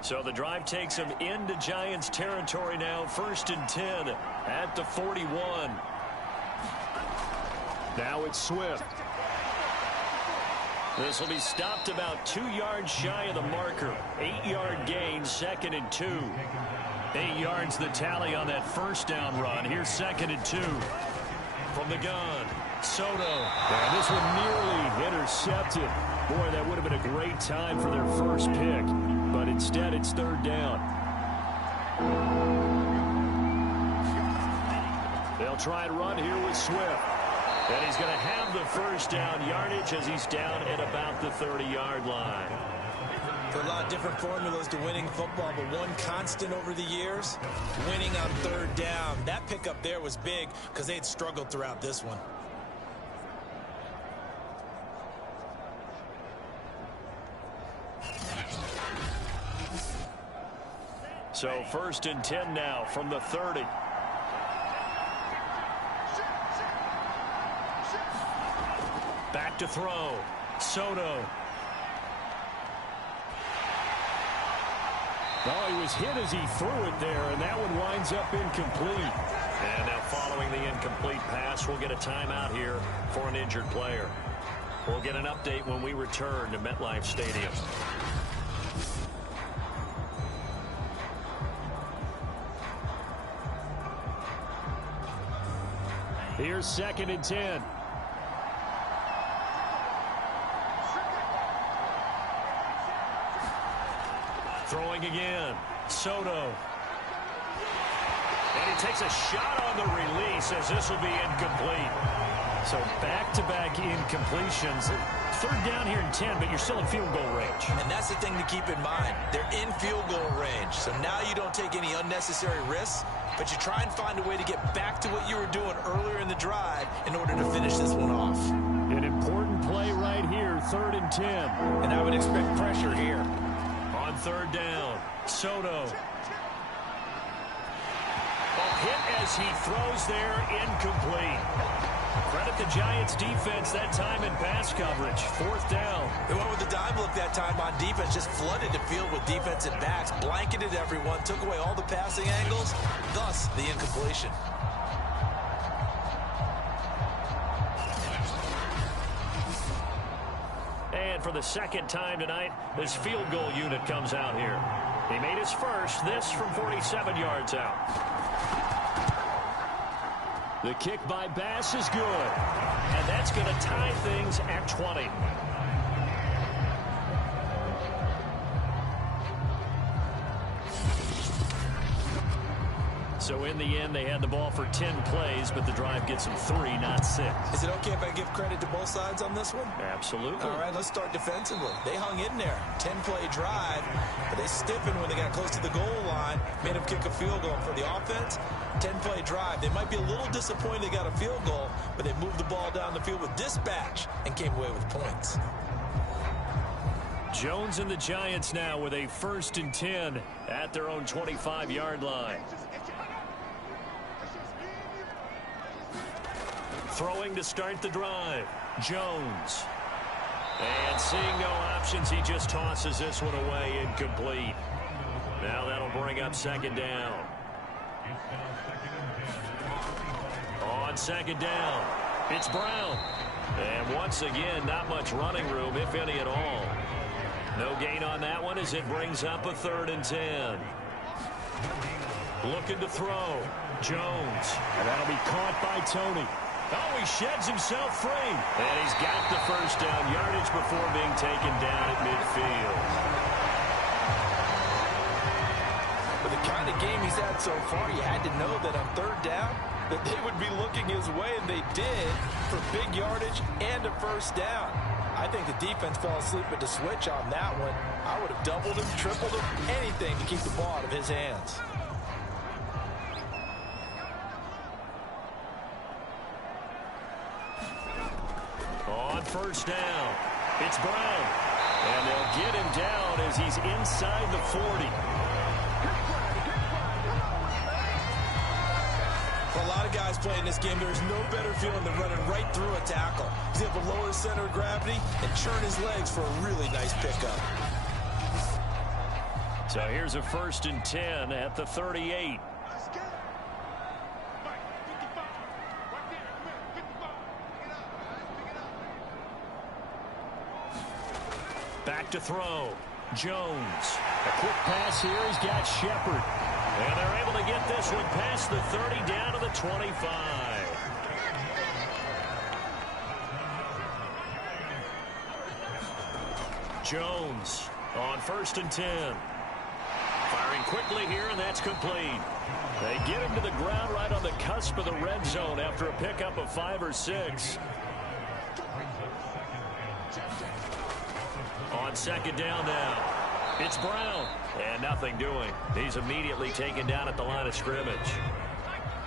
So the drive takes him into Giants territory now. 1st and 10 at the 41. Now it's Swift. This will be stopped about 2 yards shy of the marker. 8-yard gain, 2nd and 2. 8 yards the tally on that first down run. Here's 2nd and 2. From the gun, Soto. And this one nearly intercepted. Boy, that would have been a great time for their first pick. But instead, it's 3rd down. They'll try and run here with Swift. And he's going to have the first down yardage as he's down at about the 30-yard line. There are a lot of different formulas to winning football, but one constant over the years, winning on 3rd down. That pickup there was big because they had struggled throughout this one. So 1st and 10 now from the 30. Back to throw. Soto. Oh, he was hit as he threw it there, and that one winds up incomplete. And now following the incomplete pass, we'll get a timeout here for an injured player. We'll get an update when we return to MetLife Stadium. Here's 2nd and 10. Throwing again. Soto. And he takes a shot on the release as this will be incomplete. So back-to-back incompletions. 3rd down here in 10, but you're still in field goal range. And that's the thing to keep in mind. They're in field goal range. So now you don't take any unnecessary risks, but you try and find a way to get back to what you were doing earlier in the drive in order to finish this one off. An important play right here, 3rd and 10. And I would expect pressure here. On 3rd down, Soto. Hit as he throws there, incomplete. Credit the Giants defense that time in pass coverage. 4th down. They went with the dime look that time on defense, just flooded the field with defensive backs, blanketed everyone, took away all the passing angles, thus the incompletion. And for the second time tonight, this field goal unit comes out here. He made his first, this from 47 yards out. The kick by Bass is good. And that's going to tie things at 20. So in the end, they had the ball for 10 plays, but the drive gets them 3, not 6. Is it okay if I give credit to both sides on this one? Absolutely. All right, let's start defensively. They hung in there. 10-play drive, but they stiffened when they got close to the goal line, made them kick a field goal. For the offense, 10-play drive. They might be a little disappointed they got a field goal, but they moved the ball down the field with dispatch and came away with points. Jones and the Giants now with a 1st and 10 at their own 25-yard line. Throwing to start the drive. Jones. And seeing no options, he just tosses this one away, incomplete. Now that'll bring up 2nd down. On 2nd down, it's Brown. And once again, not much running room, if any at all. No gain on that one as it brings up a 3rd and 10. Looking to throw. Jones. And that'll be caught by Tony. Oh, he sheds himself free. And he's got the 1st down yardage before being taken down at midfield. With the kind of game he's had so far, you had to know that on 3rd down, that they would be looking his way, and they did, for big yardage and a 1st down. I think the defense fell asleep at the switch on that one. I would have doubled him, tripled him, anything to keep the ball out of his hands. On 1st down, it's Brown. And they'll get him down as he's inside the 40. For a lot of guys playing this game, there's no better feeling than running right through a tackle. He's able to lower his center of gravity and churn his legs for a really nice pickup. So here's a 1st and 10 at the 38. Back to throw. Jones. A quick pass here. He's got Shepard. And they're able to get this one past the 30 down to the 25. Jones on 1st and 10. Firing quickly here, and that's complete. They get him to the ground right on the cusp of the red zone after a pickup of 5 or 6. On 2nd down now, it's Brown. And nothing doing. He's immediately taken down at the line of scrimmage.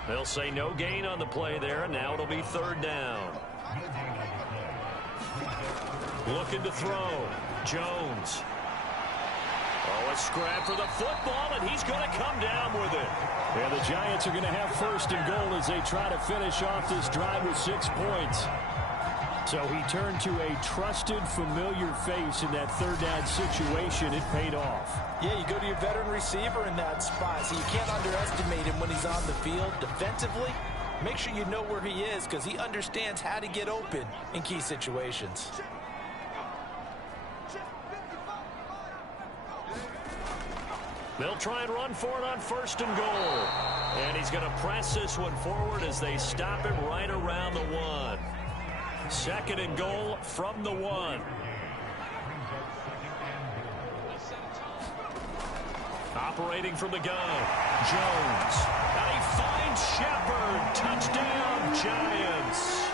They'll say no gain on the play there, and now it'll be 3rd down. Looking to throw. Jones. Oh, a scrap for the football, and he's going to come down with it. And the Giants are going to have 1st and goal as they try to finish off this drive with 6 points. So he turned to a trusted, familiar face in that 3rd down situation. It paid off. Yeah, you go to your veteran receiver in that spot, so you can't underestimate him when he's on the field defensively. Make sure you know where he is because he understands how to get open in key situations. They'll try and run for it on 1st and goal. And he's going to press this one forward as they stop him right around the 1. 2nd and goal from the 1. Operating from the gun. Jones. And he finds Shepard. Touchdown, Giants.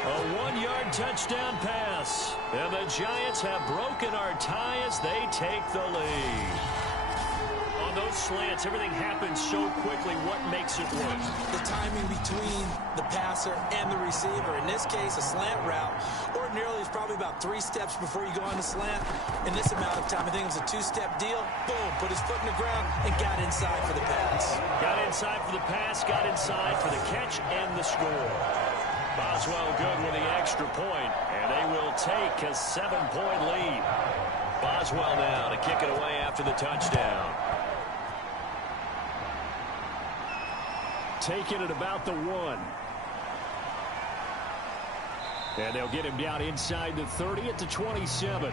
A 1-yard touchdown pass. And the Giants have broken our tie as they take the lead. On those slants, everything happens so quickly. What makes it work? The timing between the passer and the receiver. In this case, a slant route. Ordinarily, it's probably about 3 steps before you go on the slant. In this amount of time, I think it was a 2-step deal. Boom, put his foot in the ground and got inside for the pass. Got inside for the pass, got inside for the catch and the score. Boswell good with the extra point, and they will take a 7-point lead. Boswell now to kick it away after the touchdown. Taken at about the 1. And they'll get him down inside the 30 at the 27.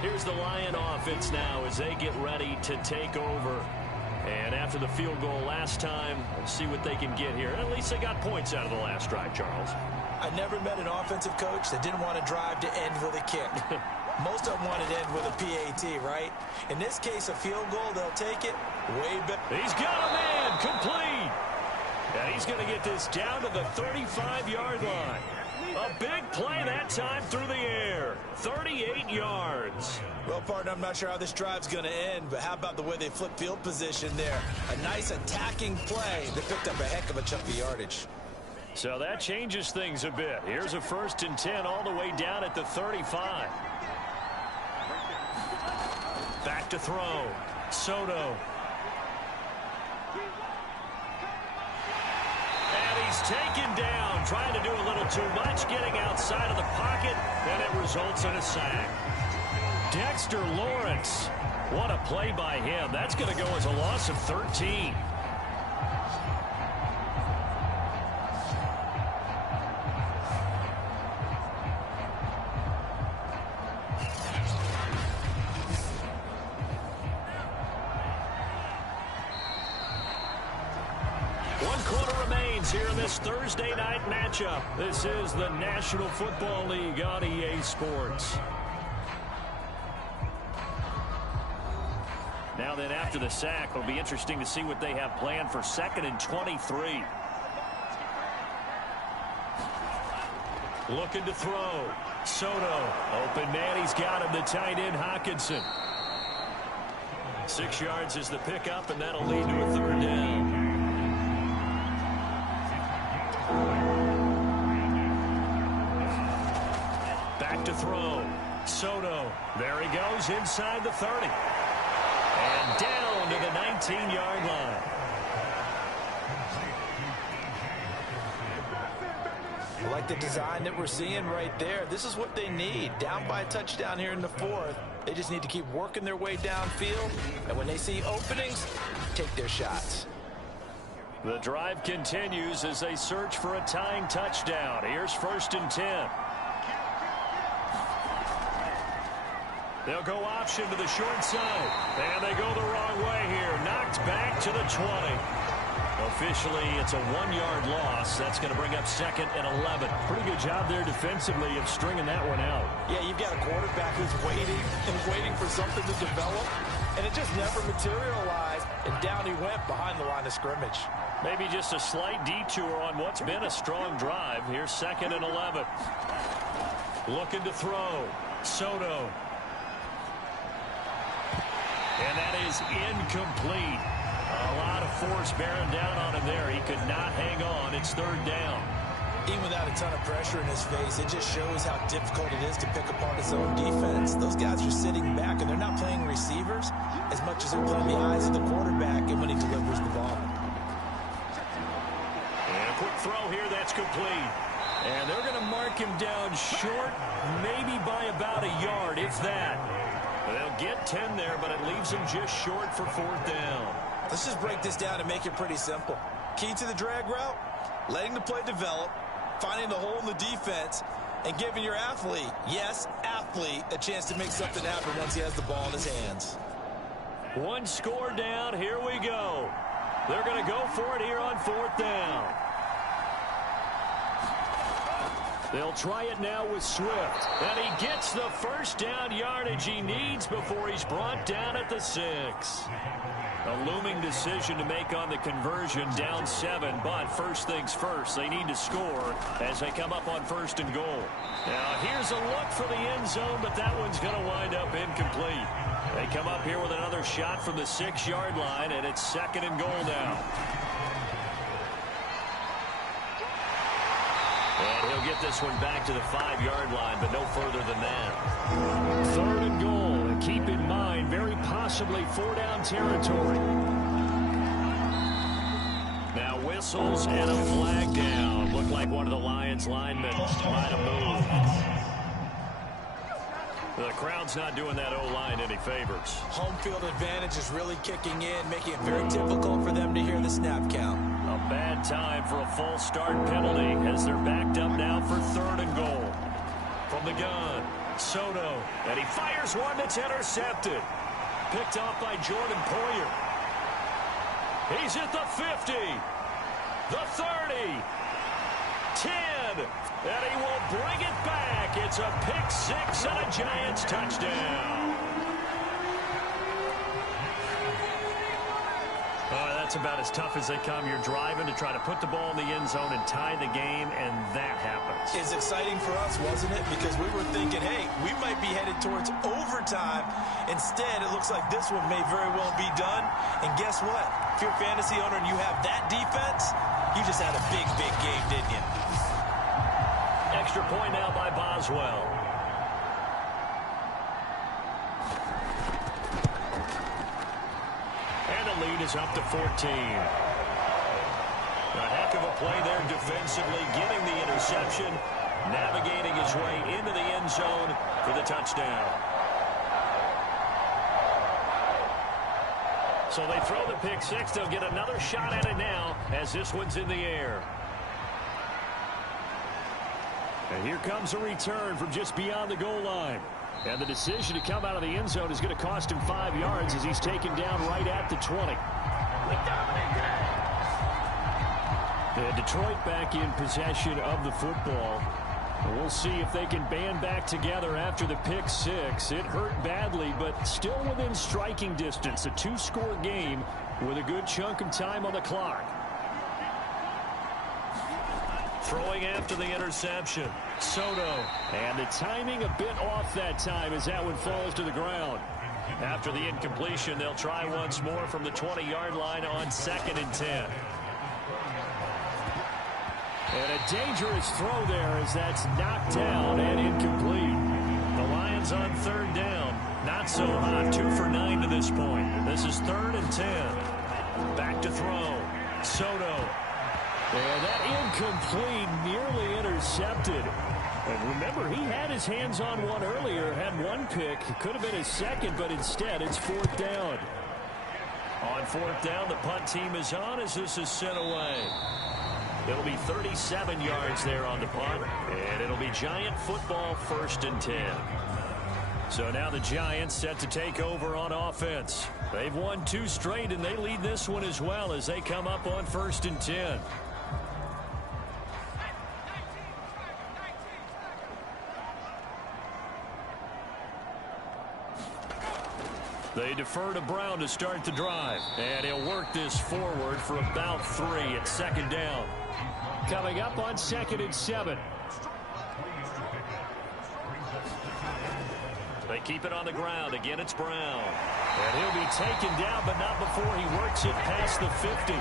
Here's the Lion offense now as they get ready to take over. And after the field goal last time, let's see what they can get here. At least they got points out of the last drive, Charles. I never met an offensive coach that didn't want to drive to end with a kick. Most of them wanted to end with a PAT, right? In this case, a field goal, they'll take it way better. He's got a man complete. And he's going to get this down to the 35-yard line. A big play that time through the air. 38 yards. Well, partner, I'm not sure how this drive's going to end, but how about the way they flip field position there? A nice attacking play that picked up a heck of a chunk of yardage. So that changes things a bit. Here's a 1st and 10 all the way down at the 35. Back to throw. Soto. And he's taken down, trying to do a little too much, getting outside of the pocket, and it results in a sack. Dexter Lawrence. What a play by him. That's going to go as a loss of 13. Here in this Thursday night matchup. This is the National Football League on EA Sports. Now then, after the sack, it'll be interesting to see what they have planned for 2nd and 23. Looking to throw. Soto. Open man. He's got him. The tight end, Hawkinson. 6 yards is the pickup, and that'll lead to a 3rd down. Back to throw. Soto. There he goes inside the 30. And down to the 19-yard line. I like the design that we're seeing right there. This is what they need. Down by a touchdown here in the 4th. They just need to keep working their way downfield. And when they see openings, take their shots. The drive continues as they search for a tying touchdown. Here's 1st and 10. They'll go option to the short side. And they go the wrong way here. Knocked back to the 20. Officially, it's a 1-yard loss. That's going to bring up 2nd and 11. Pretty good job there defensively of stringing that one out. Yeah, you've got a quarterback who's waiting for something to develop. And it just never materialized. And down he went behind the line of scrimmage. Maybe just a slight detour on what's been a strong drive. Here's 2nd and 11. Looking to throw. Soto. And that is incomplete. A lot of force bearing down on him there. He could not hang on. It's 3rd down. Even without a ton of pressure in his face, it just shows how difficult it is to pick apart his own defense. Those guys are sitting back, and they're not playing receivers as much as they're playing the eyes of the quarterback and when he delivers the ball. And a quick throw here. That's complete. And they're going to mark him down short, maybe by about a yard, if that. They'll get 10 there, but it leaves them just short for 4th down. Let's just break this down and make it pretty simple. Key to the drag route, letting the play develop, finding the hole in the defense, and giving your athlete, yes, athlete, a chance to make something happen once he has the ball in his hands. 1 score down. Here we go. They're going to go for it here on 4th down. They'll try it now with Swift. And he gets the 1st down yardage he needs before he's brought down at the 6. A looming decision to make on the conversion, down 7. But first things first, they need to score as they come up on 1st and goal. Now here's a look for the end zone, but that one's going to wind up incomplete. They come up here with another shot from the 6-yard line, and it's 2nd and goal now. And he'll get this one back to the 5-yard line, but no further than that. 3rd and goal. And keep in mind, very possibly 4-down territory. Now whistles and a flag down. Looked like one of the Lions linemen might have moved. The crowd's not doing that O-line any favors. Home field advantage is really kicking in, making it very difficult for them to hear the snap count. A bad time for a false start penalty as they're backed up now for 3rd and goal. From the gun, Soto, and he fires one that's intercepted. Picked off by Jordan Poyer. He's at the 50, the 30, 10, and he will bring it back. It's a pick six and a Giants touchdown. That's about as tough as they come. You're driving to try to put the ball in the end zone and tie the game, and that happens. It's exciting for us, wasn't it? Because we were thinking, hey, we might be headed towards overtime. Instead, it looks like this one may very well be done. And guess what? If you're a fantasy owner and you have that defense, you just had a big, big game, didn't you? Extra point now by Boswell. And the lead is up to 14. A heck of a play there defensively, getting the interception, navigating his way into the end zone for the touchdown. So they throw the pick six. They'll get another shot at it now as this one's in the air. And here comes a return from just beyond the goal line. And the decision to come out of the end zone is going to cost him 5 yards as he's taken down right at the 20. And Detroit back in possession of the football. And we'll see if they can band back together after the pick six. It hurt badly, but still within striking distance. A 2-score game with a good chunk of time on the clock. Throwing after the interception, Soto. And the timing a bit off that time as that one falls to the ground. After the incompletion, they'll try once more from the 20-yard line on 2nd and 10. And a dangerous throw there as that's knocked down and incomplete. The Lions on 3rd down. Not so hot. 2 for 9 to this point. This is 3rd and 10. Back to throw. Soto. And that incomplete, nearly intercepted. And remember, he had his hands on one earlier, had one pick. It could have been his second, but instead it's 4th down. On 4th down, the punt team is on as this is sent away. It'll be 37 yards there on the punt, and it'll be Giant football 1st and 10. So now the Giants set to take over on offense. They've won 2 straight, and they lead this one as well as they come up on 1st and 10. They defer to Brown to start the drive. And he'll work this forward for about 3 at 2nd down. Coming up on 2nd and 7. They keep it on the ground. Again, it's Brown. And he'll be taken down, but not before he works it past the 50.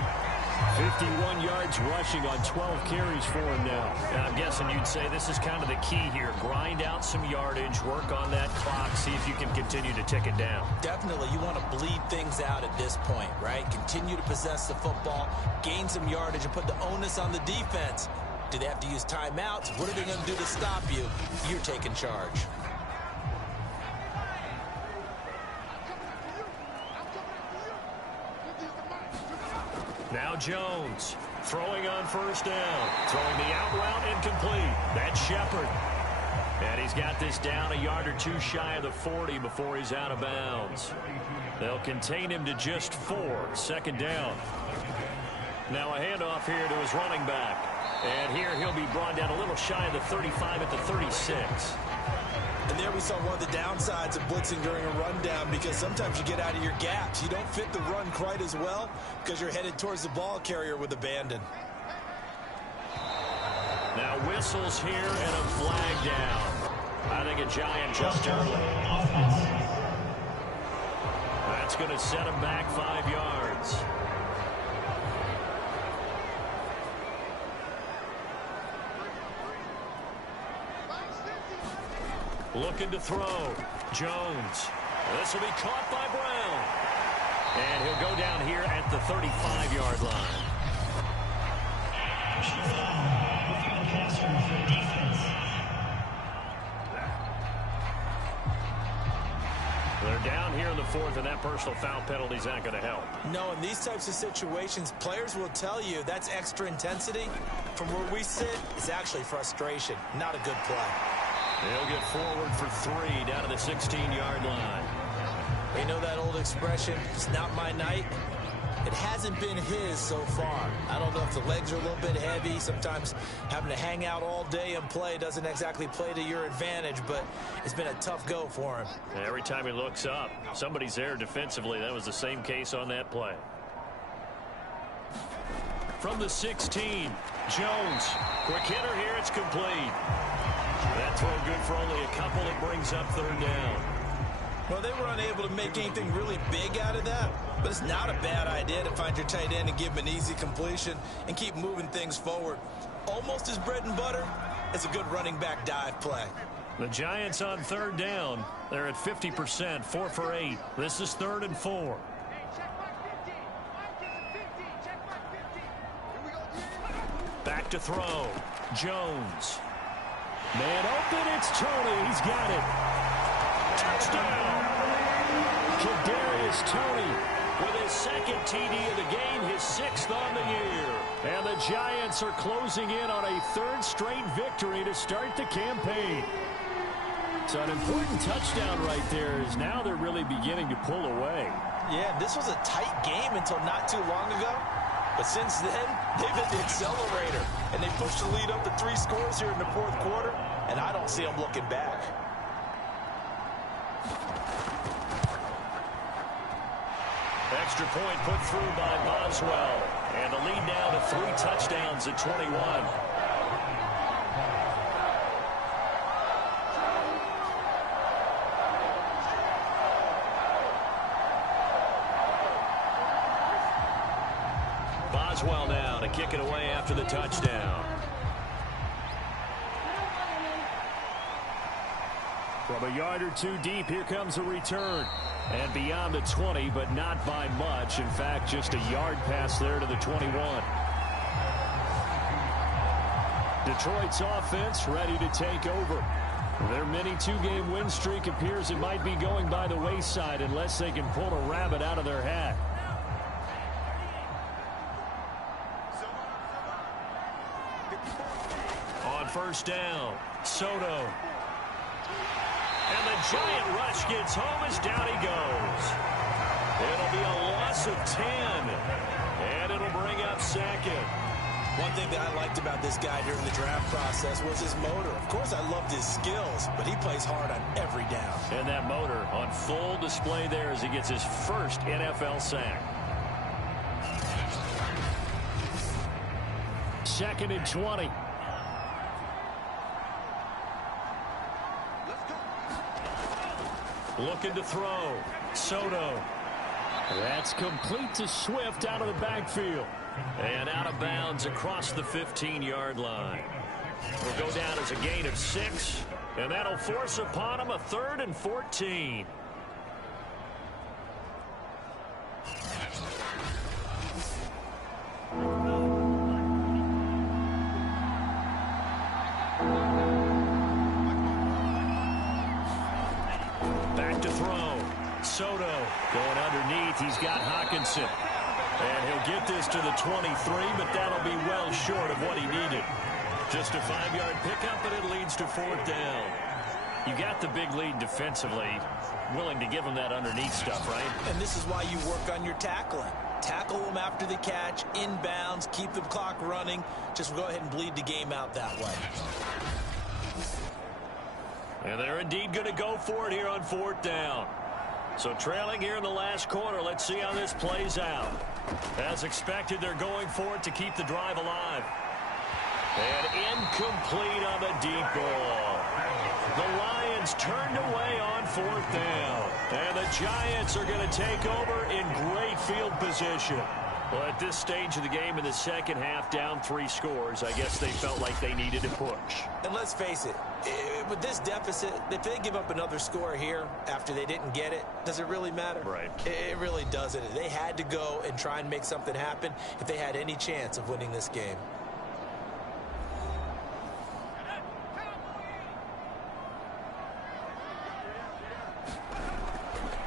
51 yards rushing on 12 carries for him now. And I'm guessing you'd say this is kind of the key here. Grind out some yardage, work on that clock, see if you can continue to tick it down. Definitely, you want to bleed things out at this point, right? Continue to possess the football, gain some yardage, and put the onus on the defense. Do they have to use timeouts? What are they going to do to stop you? You're taking charge. Now Jones throwing on 1st down. Throwing the out route incomplete. That's Shepard. And he's got this down a yard or 2 shy of the 40 before he's out of bounds. They'll contain him to just 4. 2nd down. Now a handoff here to his running back. And here he'll be brought down a little shy of the 35 at the 36. And there we saw one of the downsides of blitzing during a rundown, because sometimes you get out of your gaps. You don't fit the run quite as well because you're headed towards the ball carrier with abandon. Now whistles here and a flag down. I think a Giant jumped early. That's going to set him back 5 yards. Looking to throw. Jones. This will be caught by Brown. And he'll go down here at the 35-yard line. They're down here in the fourth, and that personal foul penalty is not going to help. No, in these types of situations, players will tell you that's extra intensity. From where we sit, it's actually frustration, not a good play. He'll get forward for three down to the 16-yard line. You know that old expression, it's not my night? It hasn't been his so far. I don't know if the legs are a little bit heavy. Sometimes having to hang out all day and play doesn't exactly play to your advantage, but it's been a tough go for him. Every time he looks up, somebody's there defensively. That was the same case on that play. From the 16, Jones. Quick hitter here, it's complete. That throw good for only a couple. It brings up third down. Well, they were unable to make anything really big out of that, but it's not a bad idea to find your tight end and give him an easy completion and keep moving things forward. Almost his bread and butter is a good running back dive play. The Giants on third down. They're at 50%, 4 for 8. This is 3rd and 4. Back to throw. Jones. Man open, it's Tony. He's got it. Touchdown. Kadarius Toney with his second TD of the game, his 6th on the year. And the Giants are closing in on a 3rd straight victory to start the campaign. So an important touchdown right there is now they're really beginning to pull away. Yeah, this was a tight game until not too long ago. But since then, they've hit the accelerator. And they pushed the lead up to 3 scores here in the 4th quarter. And I don't see them looking back. Extra point put through by Boswell. And the lead now to 3 touchdowns at 21. Boswell now to kick it away after the touchdown. From a yard or two deep, here comes a return. And beyond the 20, but not by much. In fact, just a yard pass there to the 21. Detroit's offense ready to take over. Their mini 2-game win streak appears it might be going by the wayside unless they can pull a rabbit out of their hat. On first down, Soto. And the giant rush gets home as down he goes. It'll be a loss of 10. And it'll bring up 2nd. One thing that I liked about this guy during the draft process was his motor. Of course, I loved his skills, but he plays hard on every down. And that motor on full display there as he gets his first NFL sack. 2nd and 20. Looking to throw. Soto. That's complete to Swift out of the backfield. And out of bounds across the 15-yard line. Will go down as a gain of 6. And that'll force upon him a 3rd and 14. Back to throw. Soto going underneath. He's got Hawkinson. And he'll get this to the 23, but that'll be well short of what he needed. Just a 5-yard pickup, but it leads to 4th down. You got the big lead defensively. Willing to give him that underneath stuff, right? And this is why you work on your tackling. Tackle them after the catch, inbounds, keep the clock running. Just go ahead and bleed the game out that way. And they're indeed going to go for it here on 4th down. So trailing here in the last quarter, let's see how this plays out. As expected, they're going for it to keep the drive alive. And incomplete on the deep ball. The Lions turned away on 4th down. And the Giants are going to take over in great field position. Well, at this stage of the game in the second half, down 3 scores, I guess they felt like they needed to push. And let's face it, with this deficit, if they give up another score here after they didn't get it, does it really matter? Right. It really doesn't. They had to go and try and make something happen if they had any chance of winning this game.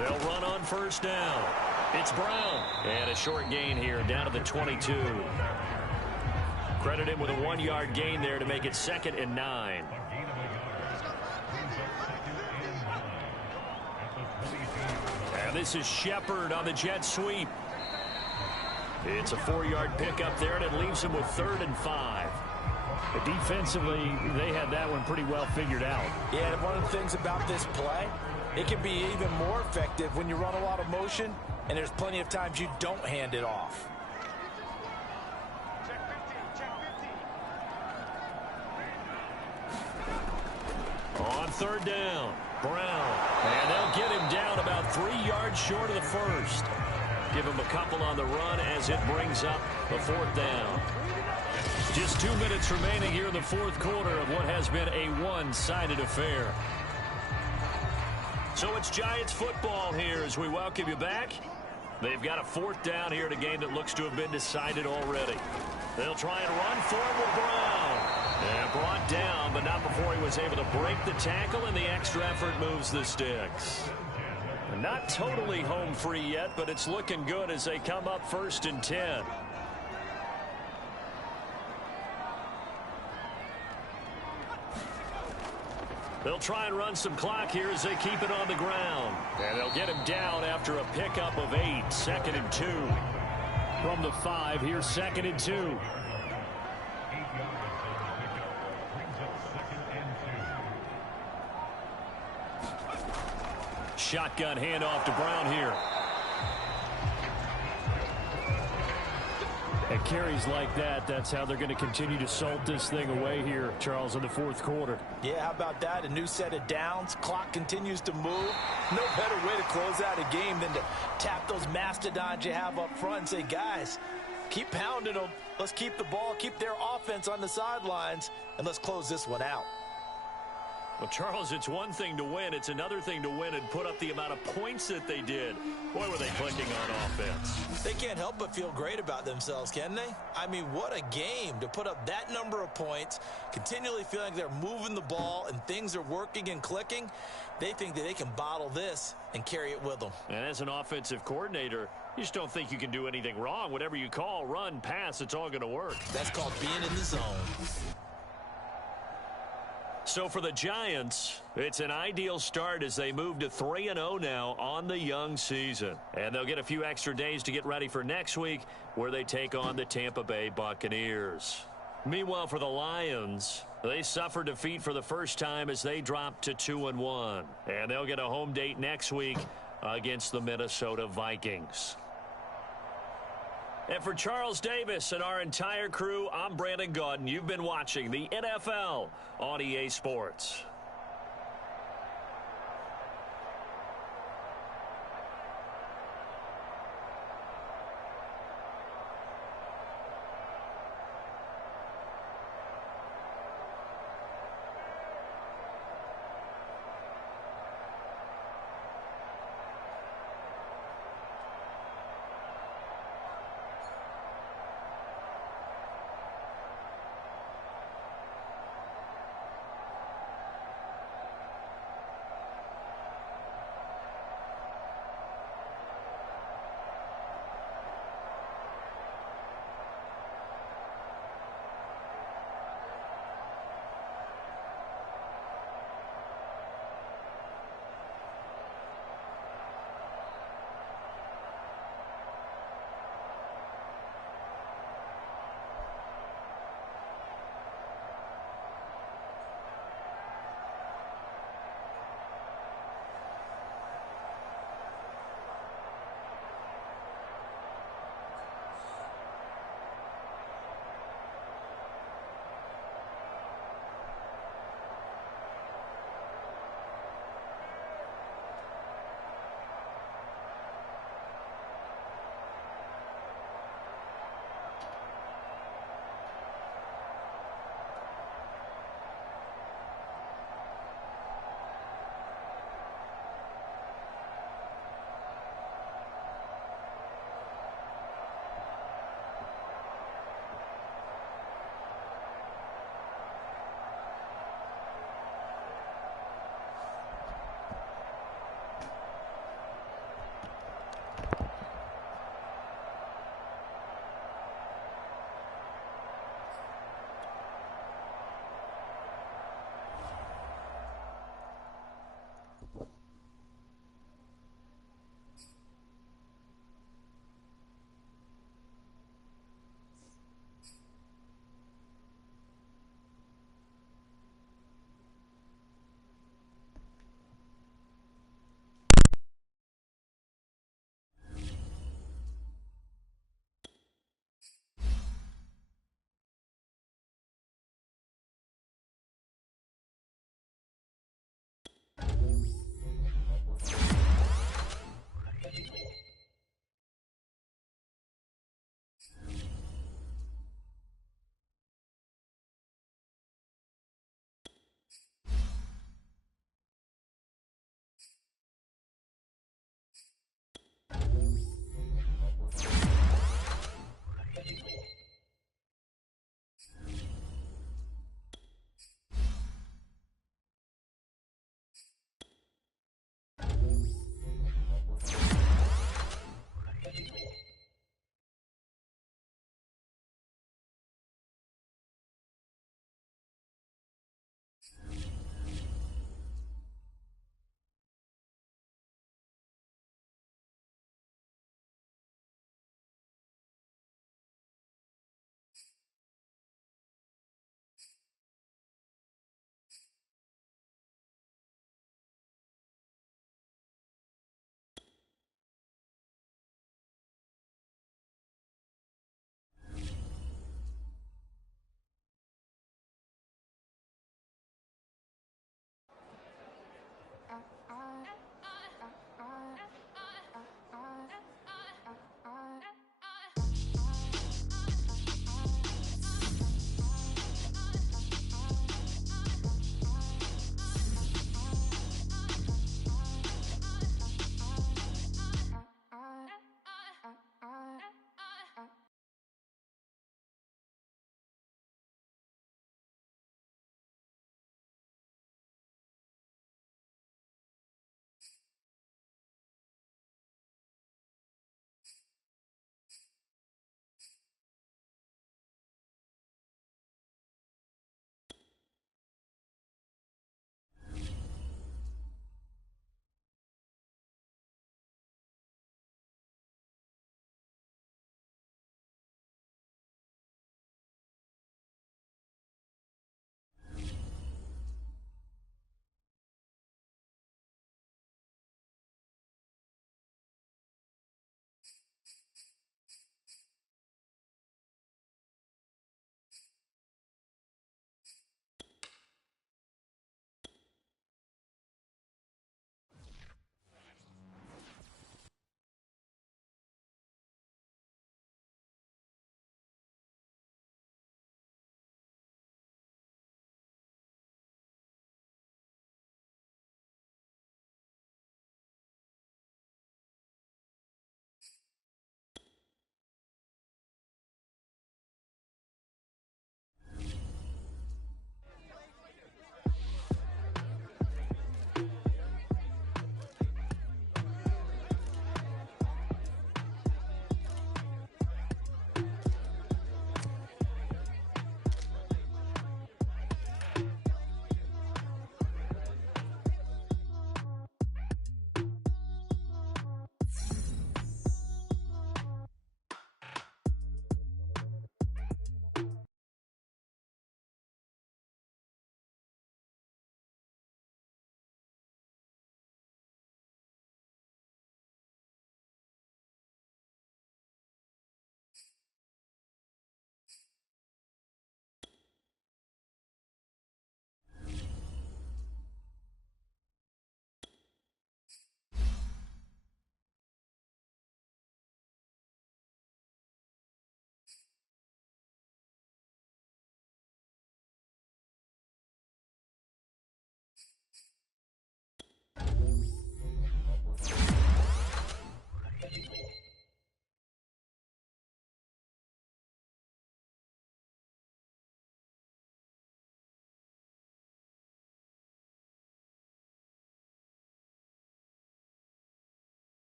They'll run on first down. It's Brown. And a short gain here down to the 22. Credit him with a 1-yard gain there to make it 2nd and 9. And this is Shepard on the jet sweep. It's a 4-yard pickup there, and it leaves him with 3rd and 5. Defensively, they had that one pretty well figured out. Yeah, and one of the things about this play, it can be even more effective when you run a lot of motion, and there's plenty of times you don't hand it off. On 3rd down, Brown. And they'll get him down about 3 yards short of the first. Give him a couple on the run as it brings up the 4th down. Just 2 minutes remaining here in the 4th quarter of what has been a one-sided affair. So it's Giants football here as we welcome you back. They've got a 4th down here in a game that looks to have been decided already. They'll try and run for it with Brown. And brought down, but not before he was able to break the tackle, and the extra effort moves the sticks. Not totally home free yet, but it's looking good as they come up 1st and 10. They'll try and run some clock here as they keep it on the ground. And they'll get him down after a pickup of 8, 2nd and 2. From the 5, here's 2nd and 2. Shotgun handoff to Brown here. At carries like that, that's how they're going to continue to salt this thing away here, Charles, in the 4th quarter. Yeah, how about that? A new set of downs. Clock continues to move. No better way to close out a game than to tap those mastodons you have up front and say, guys, keep pounding them. Let's keep the ball, keep their offense on the sidelines, and let's close this one out. Well, Charles, it's one thing to win. It's another thing to win and put up the amount of points that they did. Boy, were they clicking on offense. They can't help but feel great about themselves, can they? I mean, what a game to put up that number of points, continually feeling like they're moving the ball and things are working and clicking. They think that they can bottle this and carry it with them. And as an offensive coordinator, you just don't think you can do anything wrong. Whatever you call, run, pass, it's all going to work. That's called being in the zone. So for the Giants, it's an ideal start as they move to 3-0 now on the young season. And they'll get a few extra days to get ready for next week where they take on the Tampa Bay Buccaneers. Meanwhile, for the Lions, they suffered defeat for the first time as they dropped to 2-1. And they'll get a home date next week against the Minnesota Vikings. And for Charles Davis and our entire crew, I'm Brandon Gaudin. You've been watching the NFL on EA Sports.